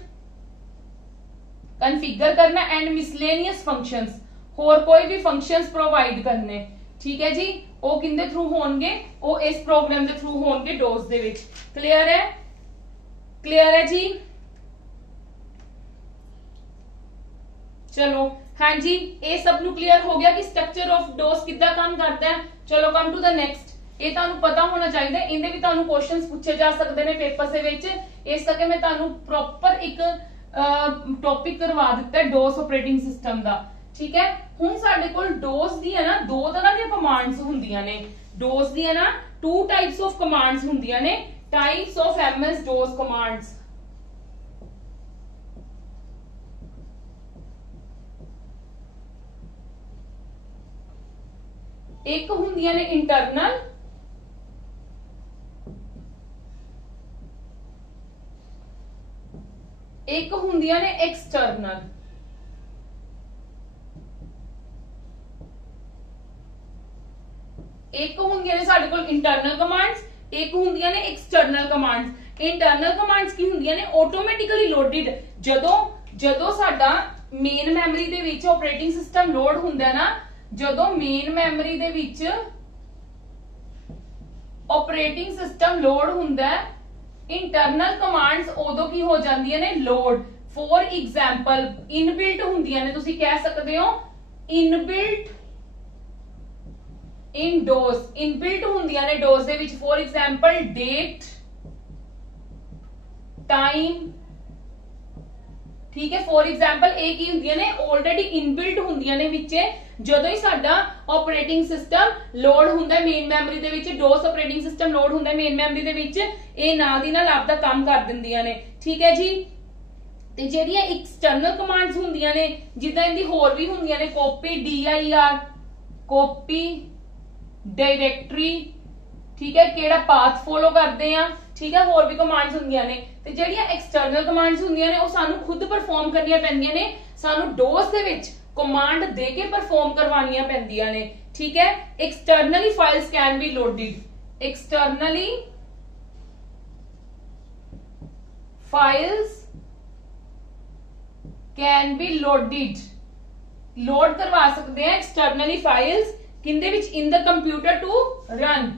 configure करना and miscellaneous functions ਹੋਰ ਕੋਈ ਵੀ functions provide ਕਰਨੇ ਠੀਕ ਹੈ ਜੀ ਉਹ ਕਿੰਦੇ ਥਰੂ ਹੋਣਗੇ ਉਹ ਇਸ ਪ੍ਰੋਗਰਾਮ ਦੇ ਥਰੂ ਹੋਣਗੇ DOS ਦੇ ਵਿੱਚ ਕਲੀਅਰ ਹੈ ਜੀ चलो हाँ जी ये सब नु क्लियर हो गया कि स्ट्रक्चर ऑफ DOS कितना काम करता है चलो कम टू द नेक्स्ट ये तानू पता होना चाहिए इनदे भी तानू क्वेश्चंस पूछे जा सकते हैं पेपर से विच इस करके मैं तानू प्रॉपर एक टॉपिक करवा दिता है DOS ऑपरेटिंग सिस्टम दा ठीक है हुण साडे कोल DOS दी है ना दो तरह दी कमांड्स हुंदियां ने DOS दी है ना टू टाइप्स ऑफ कमांड्स हुंदियां ने types of MS DOS commands. एक हुंदियां ने इंटरनल, एक हुंदियां ने एक्सटर्नल। एक हुंदियां ने साडे कोल इंटरनल कमांड्स, एक हुंदियां ने एक्सटर्नल कमांड्स। इंटरनल कमांड्स की हुंदियां ने ऑटोमेटिकली लोडेड, जदों साडा मेन मैमरी दे विच ऑपरेटिंग सिस्टम लोड हुंदा ना, जदों मेन मैमरी दे विच ऑपरेटिंग सिस्टम लोड हुंदा, इंटरनल कमांड्स उदों की हो जांदियां ने लोड। फॉर एग्जांपल इनबिल्ट हुंदियां ने, तुसी कह सकदे हो इनबिल्ट इन डोस, इनबिल्ट हुंदियां ने डोस दे विच। फॉर एग्जांपल डेट, टाइम, ठीक है। फॉर एग्जांपल एक ही हुंदियां ने ऑलरेडी इनबिल्ट हुंदियां ने विच, जदों ही साडा ऑपरेटिंग सिस्टम लोड हुंदा मेन मैमरी दे विच, डोस ऑपरेटिंग सिस्टम लोड हुंदा मेन मैमरी दे विच, ये नाल दी नाल आपदा काम कर दिंदियां ने, ठीक है जी। ते जेहड़ियां एक्सटर्नल कमांड्स हुंदियां ने, जिद्दां इंदी होर भी हुंदियां ने, कॉपी DIR, कॉपी डायरेक्टरी, ठीक है, केड़ा पाथ फॉलो करदे आ, ठीक है, होर भी कमांड्स हुंदियां ने। ते जेहड़ियां एक्सटर्नल कमांड्स हुंदियां ने, ओ सानू खुद परफॉर्म करनियां पैंदियां ने, सानू डोस दे विच कमांड दे के परफॉर्म करवानियां पैंदियां ने, ठीक है। Externally files can be loaded, externally files can be loaded, load करवा सकते हैं एक्सटर्नली फाइल्स किंदे विच, in the computer to run.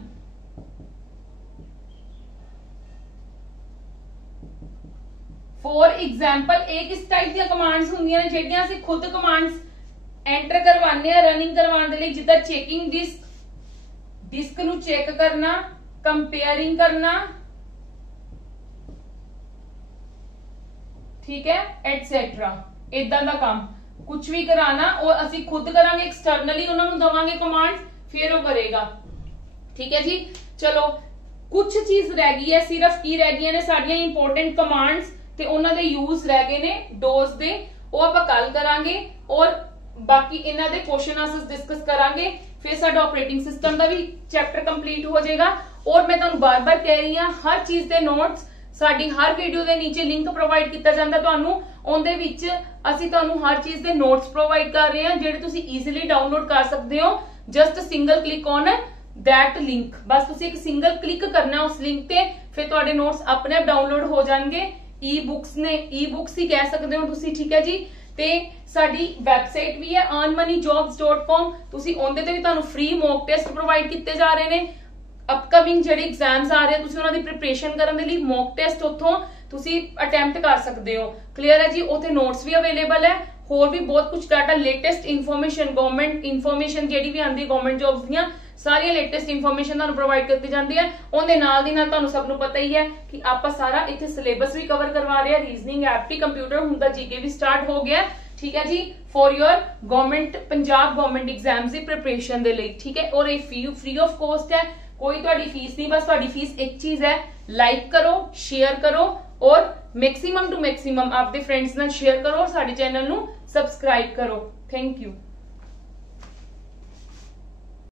For example एक इस टाइप दी कमांड्स हुंदियां ने जेहड़ियां असीं खुद कमांड्स एंटर करवाने आ रनिंग करवाने दे लई, जिद्दां चेकिंग डिस्क, डिस्क नू चेक करना, कंपेयरिंग करना, ठीक है, एटसेट्रा। इदां दा काम कुछ भी कराना और असीं खुद करांगे, एक्सटर्नली उन्हां नू दवांगे कमांड, फिर वो करेगा, ठीक है जी। चलो कुछ चीज रह गई है, सिर्फ की रह गई ने साडियां इंपोर्टेंट कमांड्स ते उन्हां दे यूज रह गए ने डोस दे, वो आपां कल करांगे और बाकी इन्हां दे क्वेश्चन आंसर्स डिस्कस करांगे, फिर साडा ऑपरेटिंग सिस्टम दा भी चैप्टर कंप्लीट हो जाएगा। और मैं तुहानू बार बार कह रही हां, हर चीज दे नोट्स साडी हर वीडियो दे नीचे लिंक प्रोवाइड किया जाता तुहानू, उहदे विच असीं तुहानू हर चीज दे नोट्स प्रोवाइड कर रहे हैं जेहड़े तुसीं ईजिली डाउनलोड कर सकते हो। Just single click on that link, बस तुसीं एक सिंगल क्लिक करना उस लिंक ते, फिर तुहाडे नोट्स अपने आप डाउनलोड हो जाएंगे। ई बुक्स ने, ई बुक्स ही कह सकते हो तुसीं, ठीक है जी। ते साडी वैबसाइट भी है earnmoneyjobs.com, तुसीं उहदे ते भी तुहानू फ्री मॉक टेस्ट प्रोवाइड किए जा रहे हैं। अपकमिंग जेहड़े एग्जाम्स आ रहे हैं, तुसीं उहनां दी प्रिपरेशन करन दे लई मॉक टेस्ट उत्थों तुसीं अटैम्प्ट कर सकते हो। क्लीयर है जी। उत्थे नोट्स भी अवेलेबल है, होर भी बहुत कुछ data, latest information, government information जिहड़ी भी आंदी गवर्नमेंट जॉब्स दियां सारियां लेटेस्ट इन्फॉर्मेशन तुहानू प्रोवाइड करती जाती है। उहदे नाल दी नाल तुहानू सबनू पता ही है कि आपां सारा इत्थे सिलेबस भी कवर करवा रहे हैं, रीजनिंग, एप्टी, कंप्यूटर, हुण तां जीके भी स्टार्ट हो गया, ठीक है जी, for your government Punjab government exams की प्रिपरेशन दे लई, ठीक है। और ये फ्री ऑफ कॉस्ट है, कोई तुहाडी फीस नहीं, बस तुहाडी फीस एक चीज है, लाइक करो, शेयर करो और मैक्सिमम टू मैक्सिमम आपके फ्रेंड्स नाल शेयर करो और साडे चैनल नू सबसक्राइब करो। Thank you.